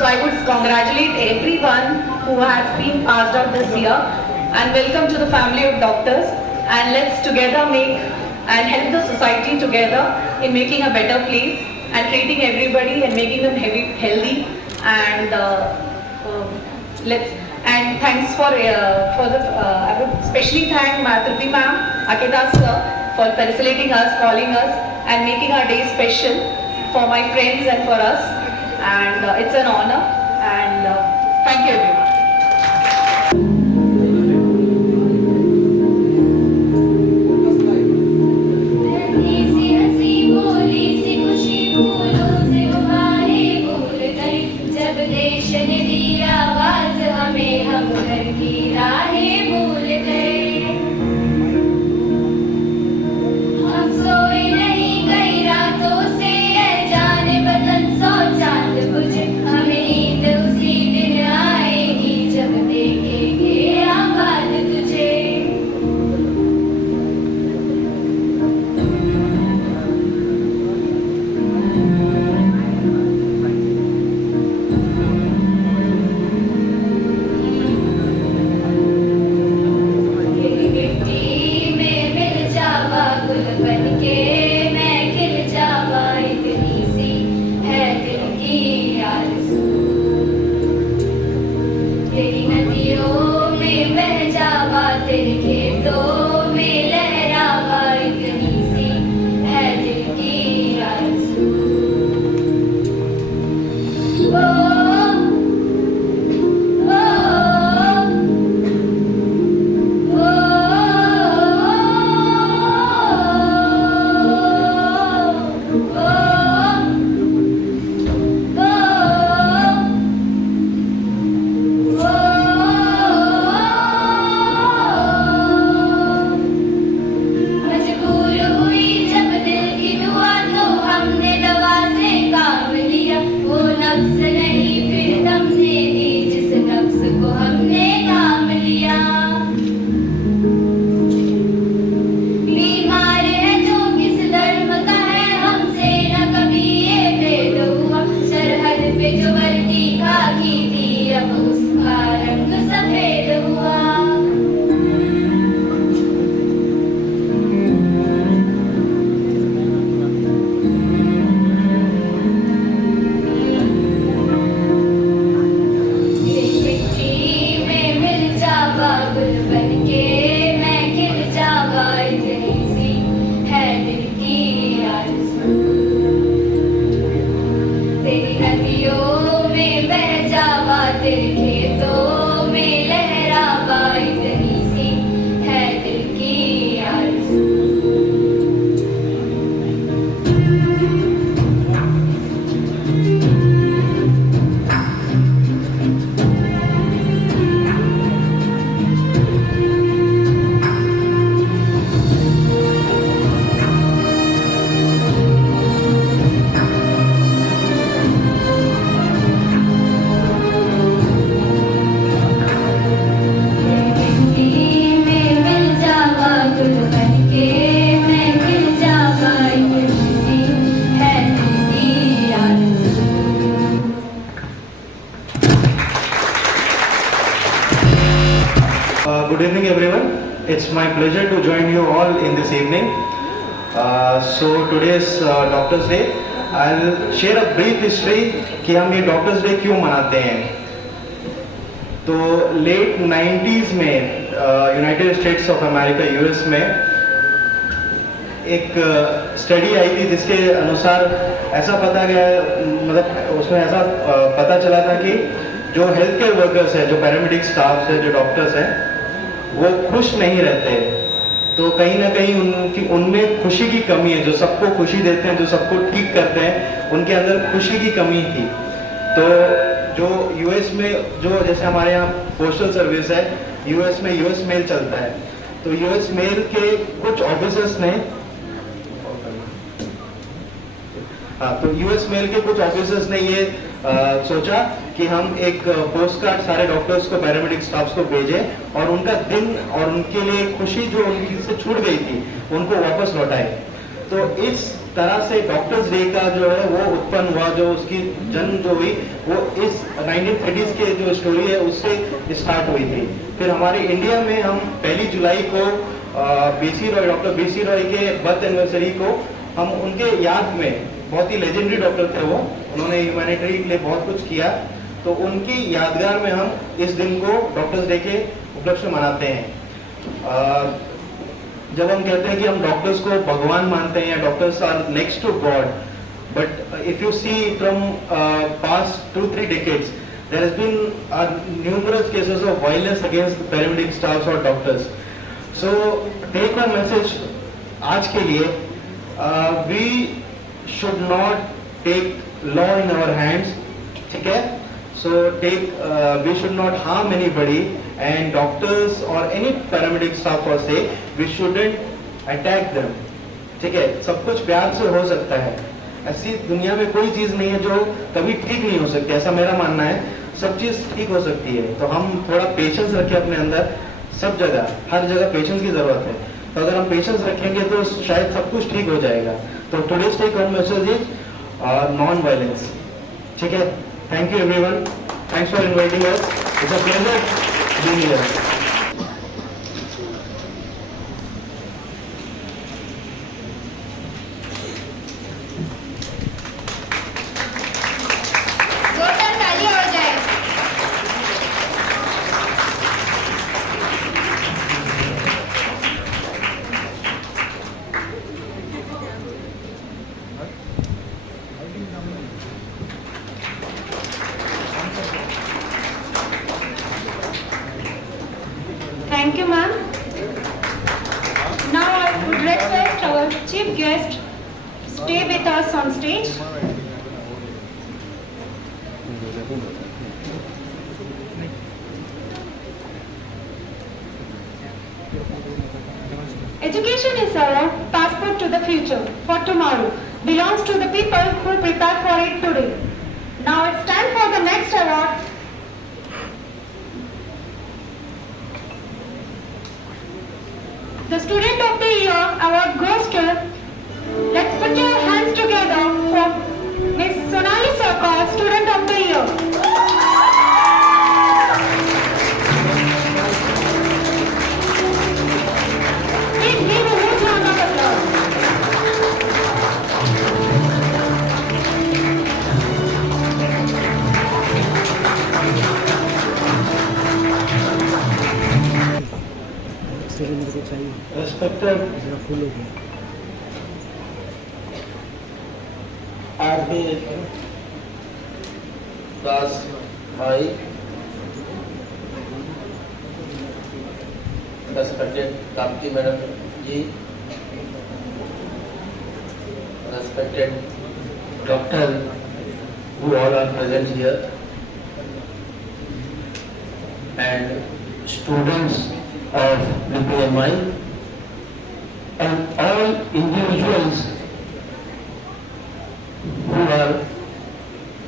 So I would congratulate everyone who has been passed out this year, and welcome to the family of doctors, and let's together make and help the society together in making a better place and treating everybody and making them healthy, and thanks for the I would especially thank Matriti ma'am, Akeda sir for facilitating us, calling us and making our day special for my friends and for us, and it's an honor, and thank you everyone. हमें नींद उसी दिन आएगी। Good evening everyone. It's my pleasure to join you all in this evening. So today's Doctors Day. I'll share a brief history कि हम ये Doctors Day क्यों मनाते हैं. तो लेट 90s में United states of America US में एक स्टडी आई थी जिसके अनुसार ऐसा पता गया, मतलब उसमें ऐसा पता चला था कि जो हेल्थ केयर वर्कर्स हैं, जो पैरामेडिक स्टाफ है, जो डॉक्टर्स हैं, वो खुश नहीं रहते. तो कहीं ना कहीं उनमें खुशी की कमी है. जो सबको खुशी देते हैं, जो सबको ठीक करते हैं, उनके अंदर खुशी की कमी थी. तो जो यूएस में, जो जैसे हमारे यहाँ पोस्टल सर्विस है, यूएस में यूएस मेल चलता है. तो यूएस मेल के कुछ ऑफिसर्स ने तो यूएस मेल के कुछ ऑफिसर्स ने ये सोचा कि हम एक पोस्ट कार्ड सारे डॉक्टर्स को, पैरामेडिक स्टाफ्स को भेजें और उनका दिन और उनके लिए खुशी जो उनकी से छूट गई थी उनको वापस लौटाए. तो इस तरह से डॉक्टर्स डे का जो है वो उत्पन्न हुआ, जो उसकी जन्म जो हुई वो इस 1930s के जो स्टोरी है उससे स्टार्ट हुई थी. फिर हमारे इंडिया में हम 1 जुलाई को बीसी रॉय, डॉक्टर बीसी रॉय के बर्थ एनिवर्सरी को हम उनके याद में, बहुत ही लेजेंडरी डॉक्टर थे वो, उन्होंने ह्यूमैनिटी के लिए बहुत कुछ किया, तो उनकी यादगार में हम इस दिन को डॉक्टर्स डे के उपलक्ष्य में मनाते हैं. जब हम कहते हैं कि हम डॉक्टर्स को भगवान मानते हैं या doctors are next to God, but if you see from past 2-3 decades there has been numerous cases of violence against the paramedic staffs or doctors. So take a message आज के लिए, we should not take law in our hands, ठीक है? So we should not harm anybody, and doctors or any paramedic staff per se, we shouldn't attack them, ठीक है? सब कुछ प्यार से हो सकता है. ऐसी दुनिया में कोई चीज नहीं है जो कभी ठीक नहीं हो सकती, ऐसा मेरा मानना है. सब चीज ठीक हो सकती है. तो हम थोड़ा पेशेंस रखें अपने अंदर. सब जगह, हर जगह पेशेंस की जरूरत है. तो अगर हम पेशेंस रखेंगे तो शायद सब कुछ ठीक हो जाएगा. तो today's take home message is non violence, ठीक है? Thank you everyone. Thanks for inviting us. It's a pleasure being here. Thank you, ma'am. Now I would request our chief guest to stay with us on stage. Education is our passport to the future, for tomorrow. Belongs to the people who prepare for it today. Now it's time for the next award. The Student of the Year award goes to, let's put your hands together for Miss Sonali Sarkar, Student of the Year. Please give a huge round of applause. Respected RB Das bhai, respected Kanti madam ji, respected doctor who all are present here, and students of DPMI, and all individuals who are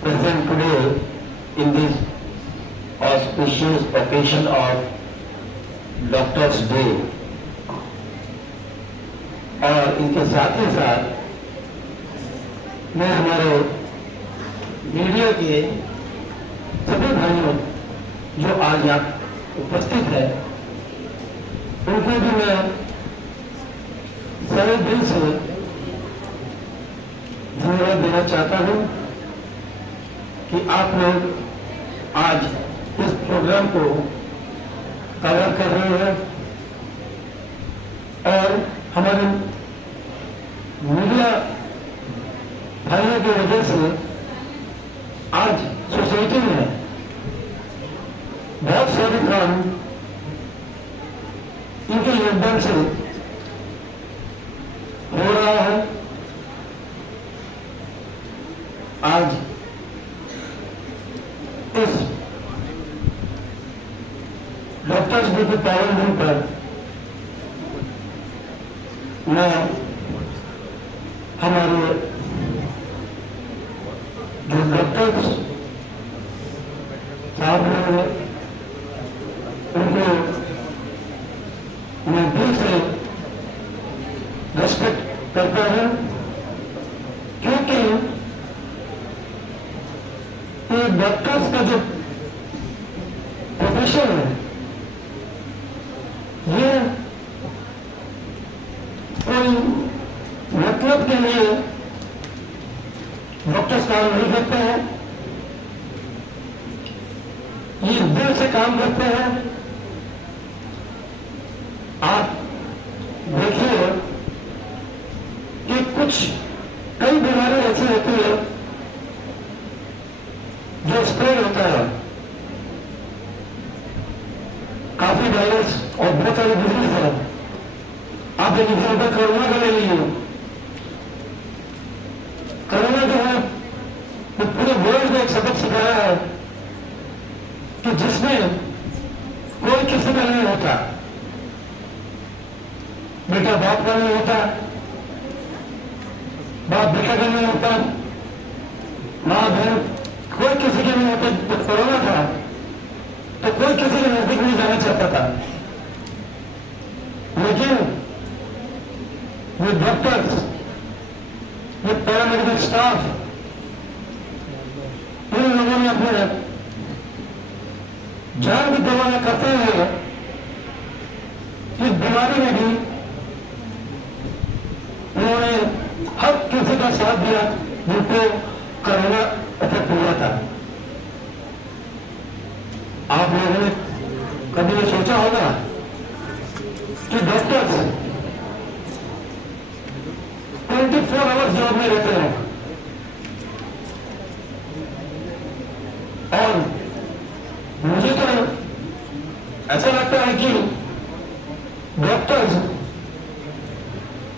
present today in this auspicious occasion of Doctors Day. और इनके साथ ही साथ मैं हमारे मीडिया के सभी भाइयों जो आज यहाँ उपस्थित है उनको भी मैं सारे दिल से धन्यवाद देना चाहता हूं कि आप लोग आज इस प्रोग्राम को कवर कर रहे हैं और हमारे मीडिया भाइयों की वजह से आज सोसाइटी में बहुत सारे काम इनके योगदान से हो रहा है। आज इस डॉक्टर्स डे के पावन दिन पर मैं हमारे जो डॉक्टर्स साहब हैं उनको मैं दिल से रेस्पेक्ट करता हूं, क्योंकि ये डॉक्टर्स का जो प्रोफेशन है ये कोई मतलब के लिए डॉक्टर्स काम नहीं करते हैं, ये दिल से काम करते हैं। आप देखिए कि कुछ कई बीमारियां ऐसी होती है जो स्प्रेड होता है, काफी वायरस और बहुत सारी डिजीज है। आप एक एग्जाम्पल कोरोना का ले लीजिए। कोरोना जो है वो पूरे वर्ल्ड में एक सबक सिखाया है कि जिसमें कोई किसी का नहीं होता, बेटा बाप का नहीं होता, बाप बेटा का नहीं होता, माँ बहन कोई किसी के नहीं होता। जब कोरोना था तो कोई किसी के नजदीक नहीं जाना चाहता था, लेकिन ये डॉक्टर्स, ये पैरामेडिकल स्टाफ, इन लोगों ने अपने जान की दवा करते हुए इस बीमारी में भी उन्होंने हर किसी का साथ दिया जिनको कोरोना इफेक्ट हुआ था। आप लोगों ने कभी ये सोचा होगा कि डॉक्टर्स 24 आवर्स जॉब में रहते हैं और मुझे तो ऐसा लगता है कि डॉक्टर्स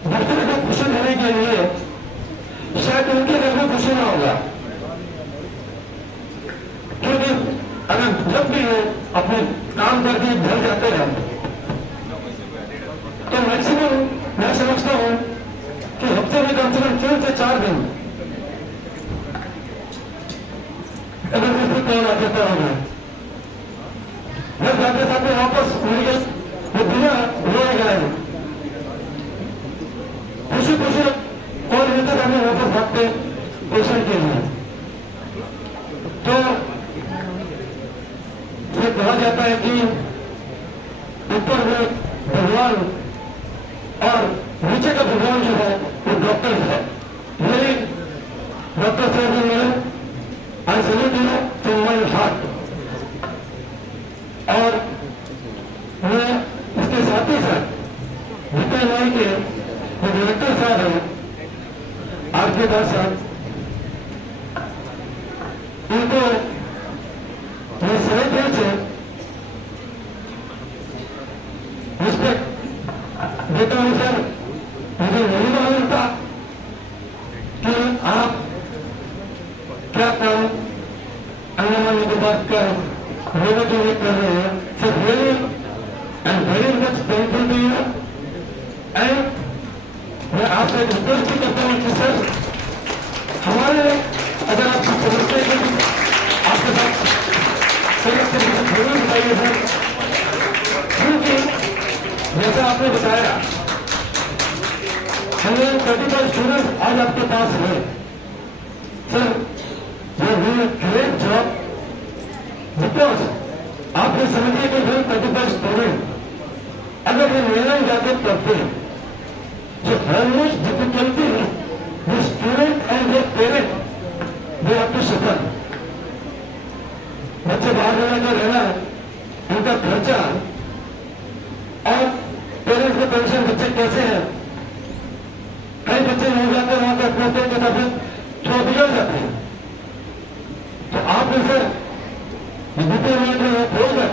दूसरे को खुशी देने के लिए शायद उनके घर में खुशी ना होगा, क्योंकि अगर जब भी वो अपने काम करके घर जाते हैं तो मैक्सिमम मैं समझता हूं कि हफ्ते में कम से कम 3 से 4 दिन इमरजेंसी कॉल आ जाता होगा। घर जाते साथ में वापस मेडिकल वो बिना रोए गए खुशी खुशी कॉल मिलता था, वापस भागते पेशेंट के लिए। तो ये कहा जाता है कि ऊपर में भगवान और नीचे का भगवान जो है वो डॉक्टर है। मेरी डॉक्टर साहब ने आई salute you from my heart. और मैं इसके साथ ही साथ बीपीएमआई के जो डायरेक्टर साहब हैं आर.के. दास साहब, उनको मैं सही दिल से रिस्पेक्ट देता हूं। सर, मुझे नहीं मालूम था कि आप क्या काम अंगनवाड़ी विभाग का लोगों के लिए कर रहे हैं। Sir, really I am very much thankful to you. And मैं आपसे रिक्वेस्ट भी करता हूँ कि सर हमारे अगर आप समझते हैं कि आपके साथ जरूर बताइए सर, क्योंकि जैसा आपने बताया हमें 35 स्टूडेंट्स आज आपके पास है। Sir, you do great job because आप ये समझिए कि 35 स्टूडेंट अगर ये सकते हैं. So most difficulty the student and their parent they have to suffer. बच्चे बाहर जाकर रहना, उनका खर्चा और पेरेंट्स को टेंशन, बच्चे कैसे हैं. कई बच्चे नहीं जाते वहां पर अपने के तबियत थोड़ा बिगड़ जाते हैं. तो आप जैसे विद्युत में बोलकर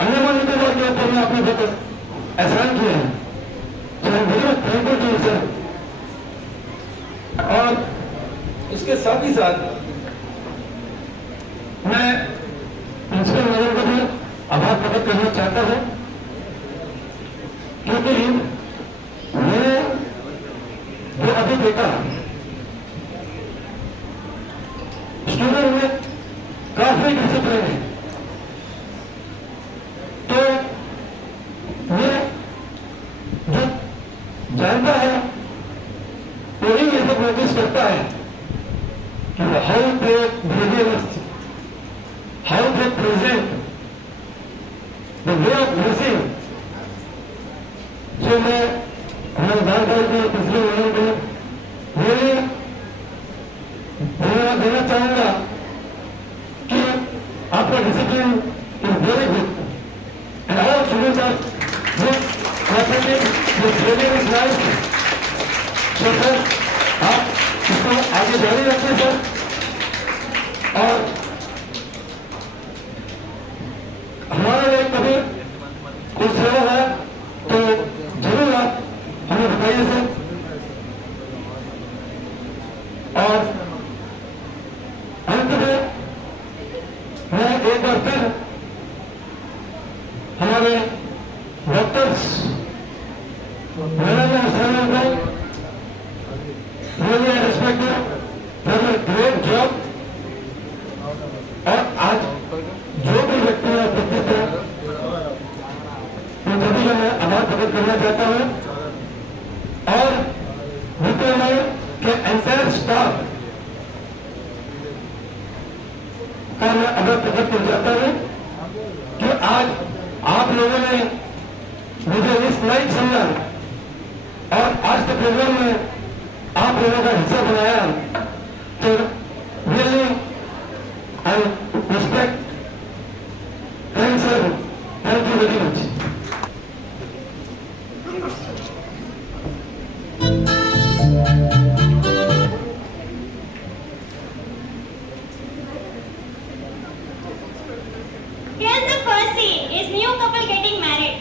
अंडमान निकोबार के ऊपर में आपने बहुत एहसान किए हैं. तो हम बहुत थैंकफुल टू सर. और इसके साथ ही साथ मैं प्रिंसिपल मैडम को भी आभार प्रकट करना चाहता हूं, क्योंकि मैंने जो अभी देखा स्टूडेंट में काफी डिसिप्लिन है. तो मैं जो जानता है वही ये सब नोटिस करता है कि how they behaviour, how they present, the way of dressing. So मैं हमारे दाल भाई को, पिछले मैडम को ये धन्यवाद देना चाहूंगा कि आपका discipline is very good and all students are good cooperative, the training is nice. तो सर आप इसको आगे जारी रखें सर. और हमारे लिए कभी कुछ सेवा है तो जरूर आप हमें बताइए सर. और अंत में मैं एक बार फिर हमारे डॉक्टर्स मैडम और सर को really I respect you for your great job. और आज जो भी व्यक्ति उपस्थित है उन सभी का मैं आभार प्रकट करना चाहता हूँ. और विद्यालय के एंटायर स्टाफ का मैं आभार प्रकट करना चाहता हूँ कि आज आप लोगों ने मुझे इस लायक समझा और आज के प्रोग्राम में आप लोगों का हिस्सा बनाया. तो really I respect, thanks sir, thank you very much. Here's the first scene. Is new couple getting married?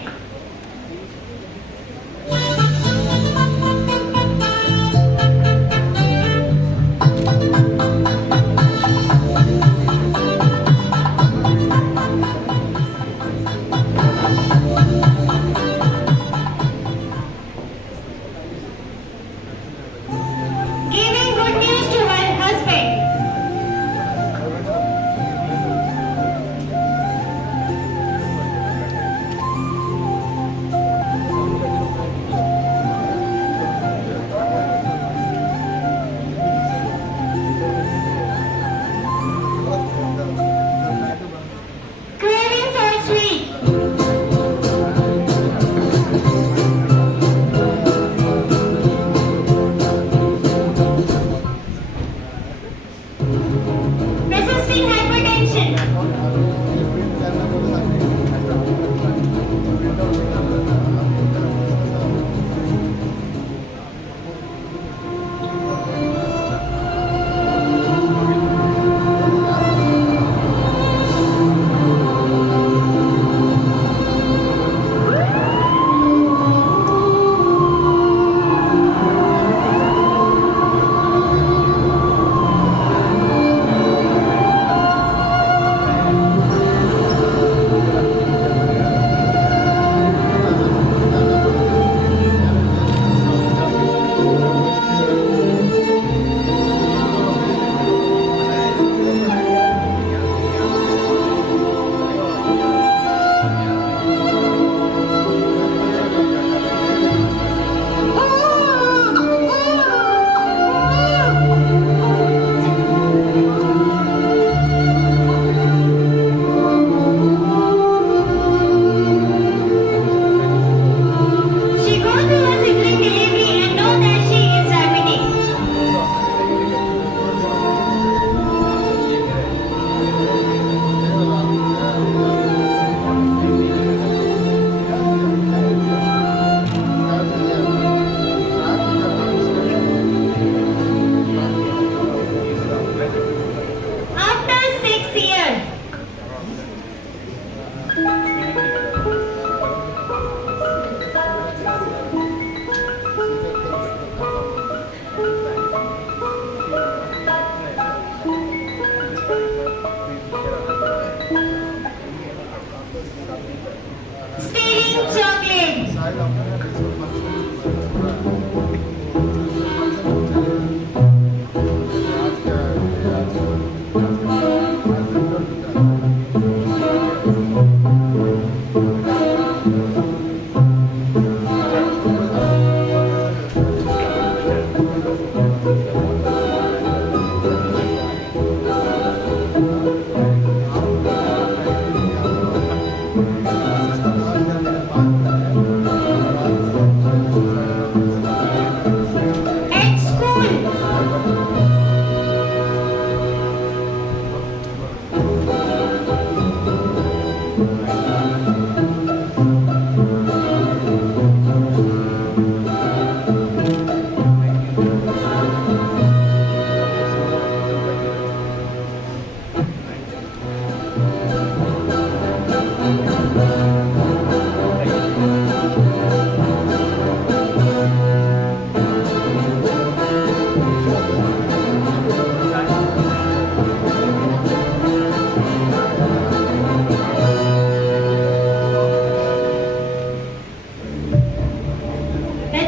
The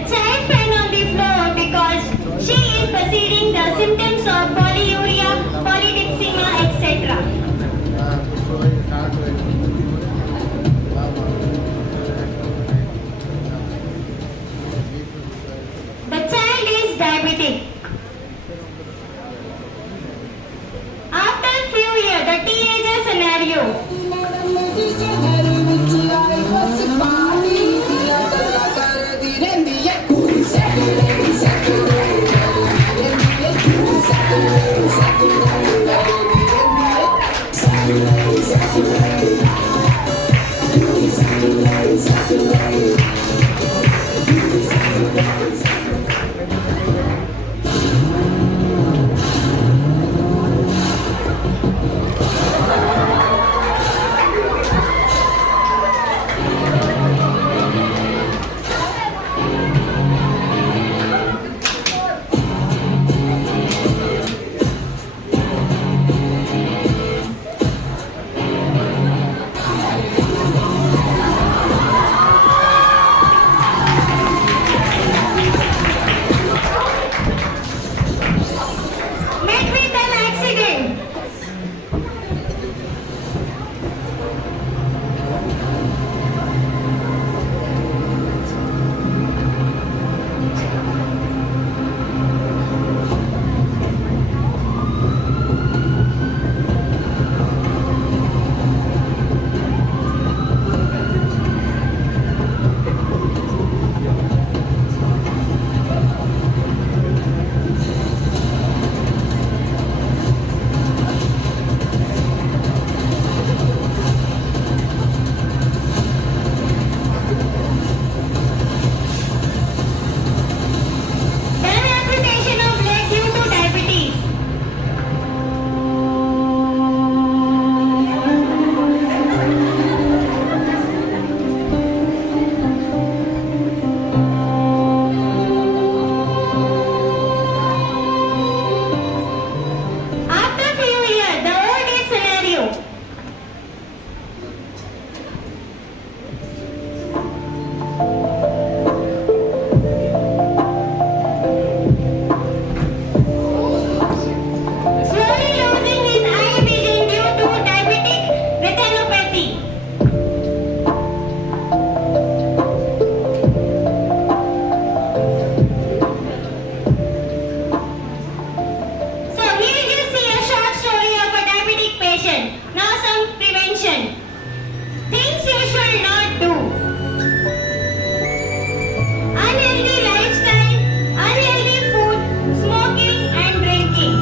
child fell on the floor because she is proceeding the symptoms of polyuria, polydipsima, etc. The child is diabetic. After a few years, the teenager scenario. Met with an accident. Then amputation of leg due to diabetes. After a few years, the old age scenario. Slowly losing his eye vision due to diabetic retinopathy. So here you see a short story of a diabetic patient. Now some prevention. Things you should not do. Unhealthy lifestyle, unhealthy food, smoking and drinking.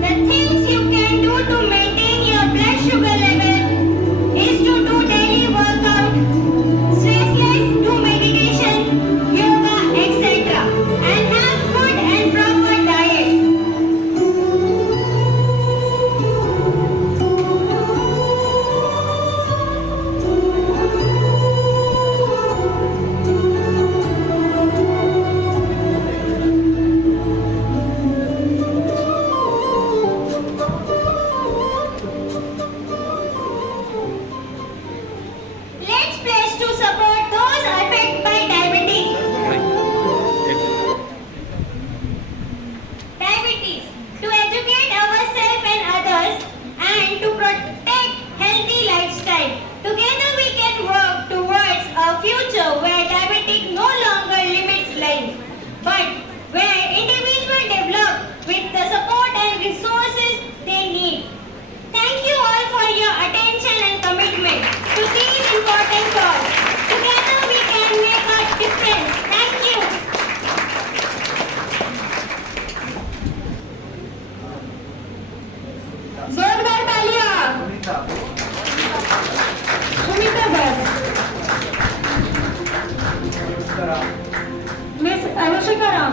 The things you can do to maintain your blood sugar level is to do daily workout, stressless, do meditation, yoga, etc. and have good and proper diet. Let's pledge to support those affected by diabetes. Diabetes. To educate ourselves and others and to protect healthy lifestyle. Together we can work towards a future where diabetes no longer limits life, but where individuals develop with the support and resources they need. Thank you all for your attention and commitment to these important cause. Together we can make a difference. Thank you. जोरदार तालियां। सुनीता बस। Miss Anushika Ram.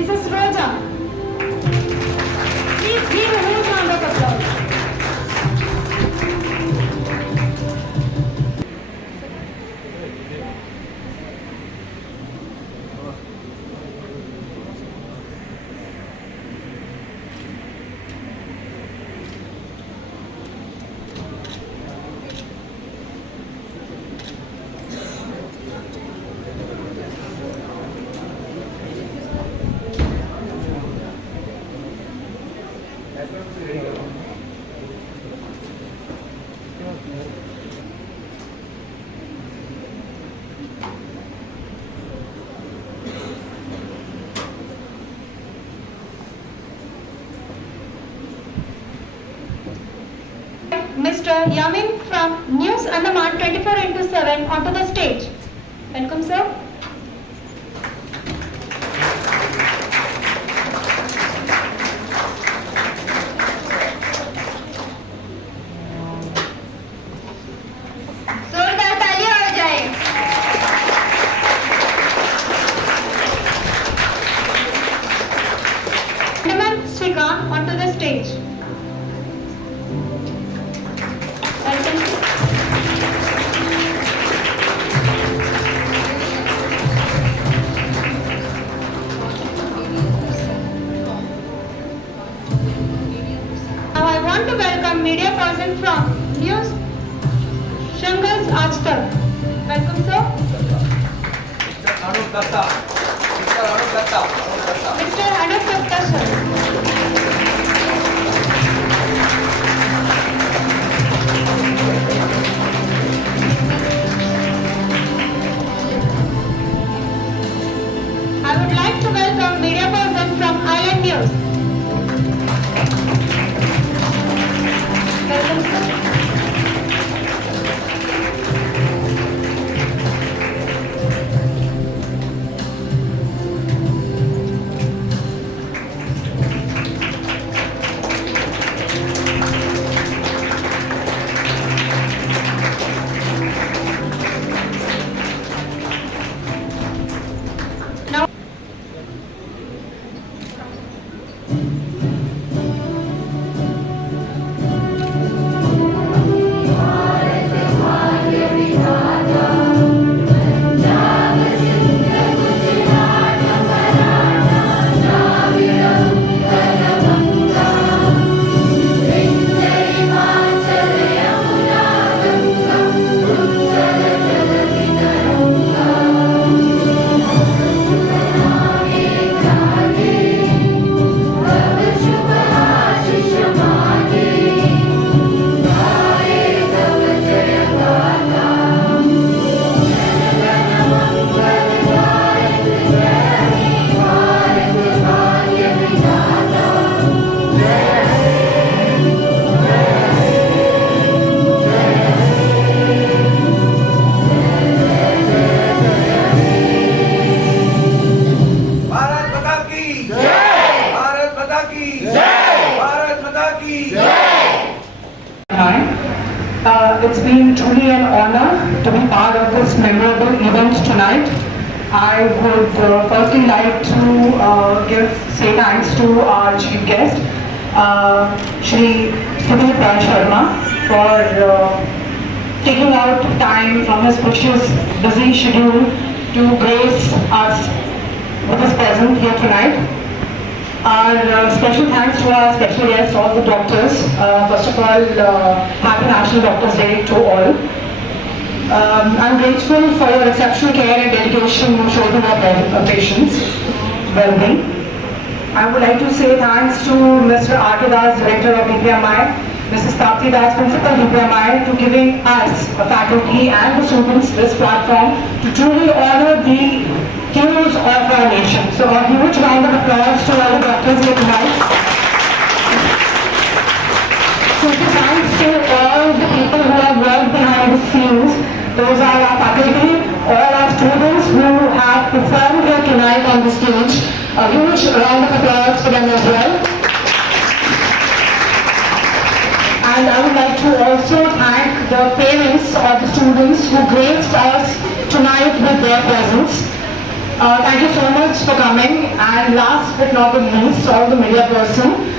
Mrs. Roja. Please give a huge round of applause. Mr. Yamin from News Andaman 24/7 onto the stage. Welcome, sir. जोरदार तालियां हो जाए। Andaman Srikant onto the stage. Welcome. Now I want to welcome media person from News Shangas Aaj Tak. Welcome, sir. Mr. Anup Gupta, sir. I would like to welcome media person from Island News. Welcome, sir. Now It's been truly an honor to be part of this memorable event tonight. I would firstly like to say thanks to our chief guest, Shri Sudhir Rai Sharma, for taking out time from his precious busy schedule to grace us with his presence here tonight. Our special thanks to our special guests, all the doctors. First of all, Happy National Doctors Day to all. I'm grateful for your exceptional care and dedication you show to our patients' well-being. I would like to say thanks to Mr. R.K. Das, Director of DPMI, Mrs. Tapti Das, Principal DPMI, to giving us, the faculty and the students, this platform to truly honor the heroes of our nation. So a huge round of applause to all the doctors here tonight. Special thanks to all the people who have worked behind the scenes. Those are our faculty, all our students who have performed here tonight on the stage. A huge round of applause for them as well. And I would like to also thank the parents of the students who graced us tonight with their presence. Thank you so much for coming. And last but not the least, all the media person.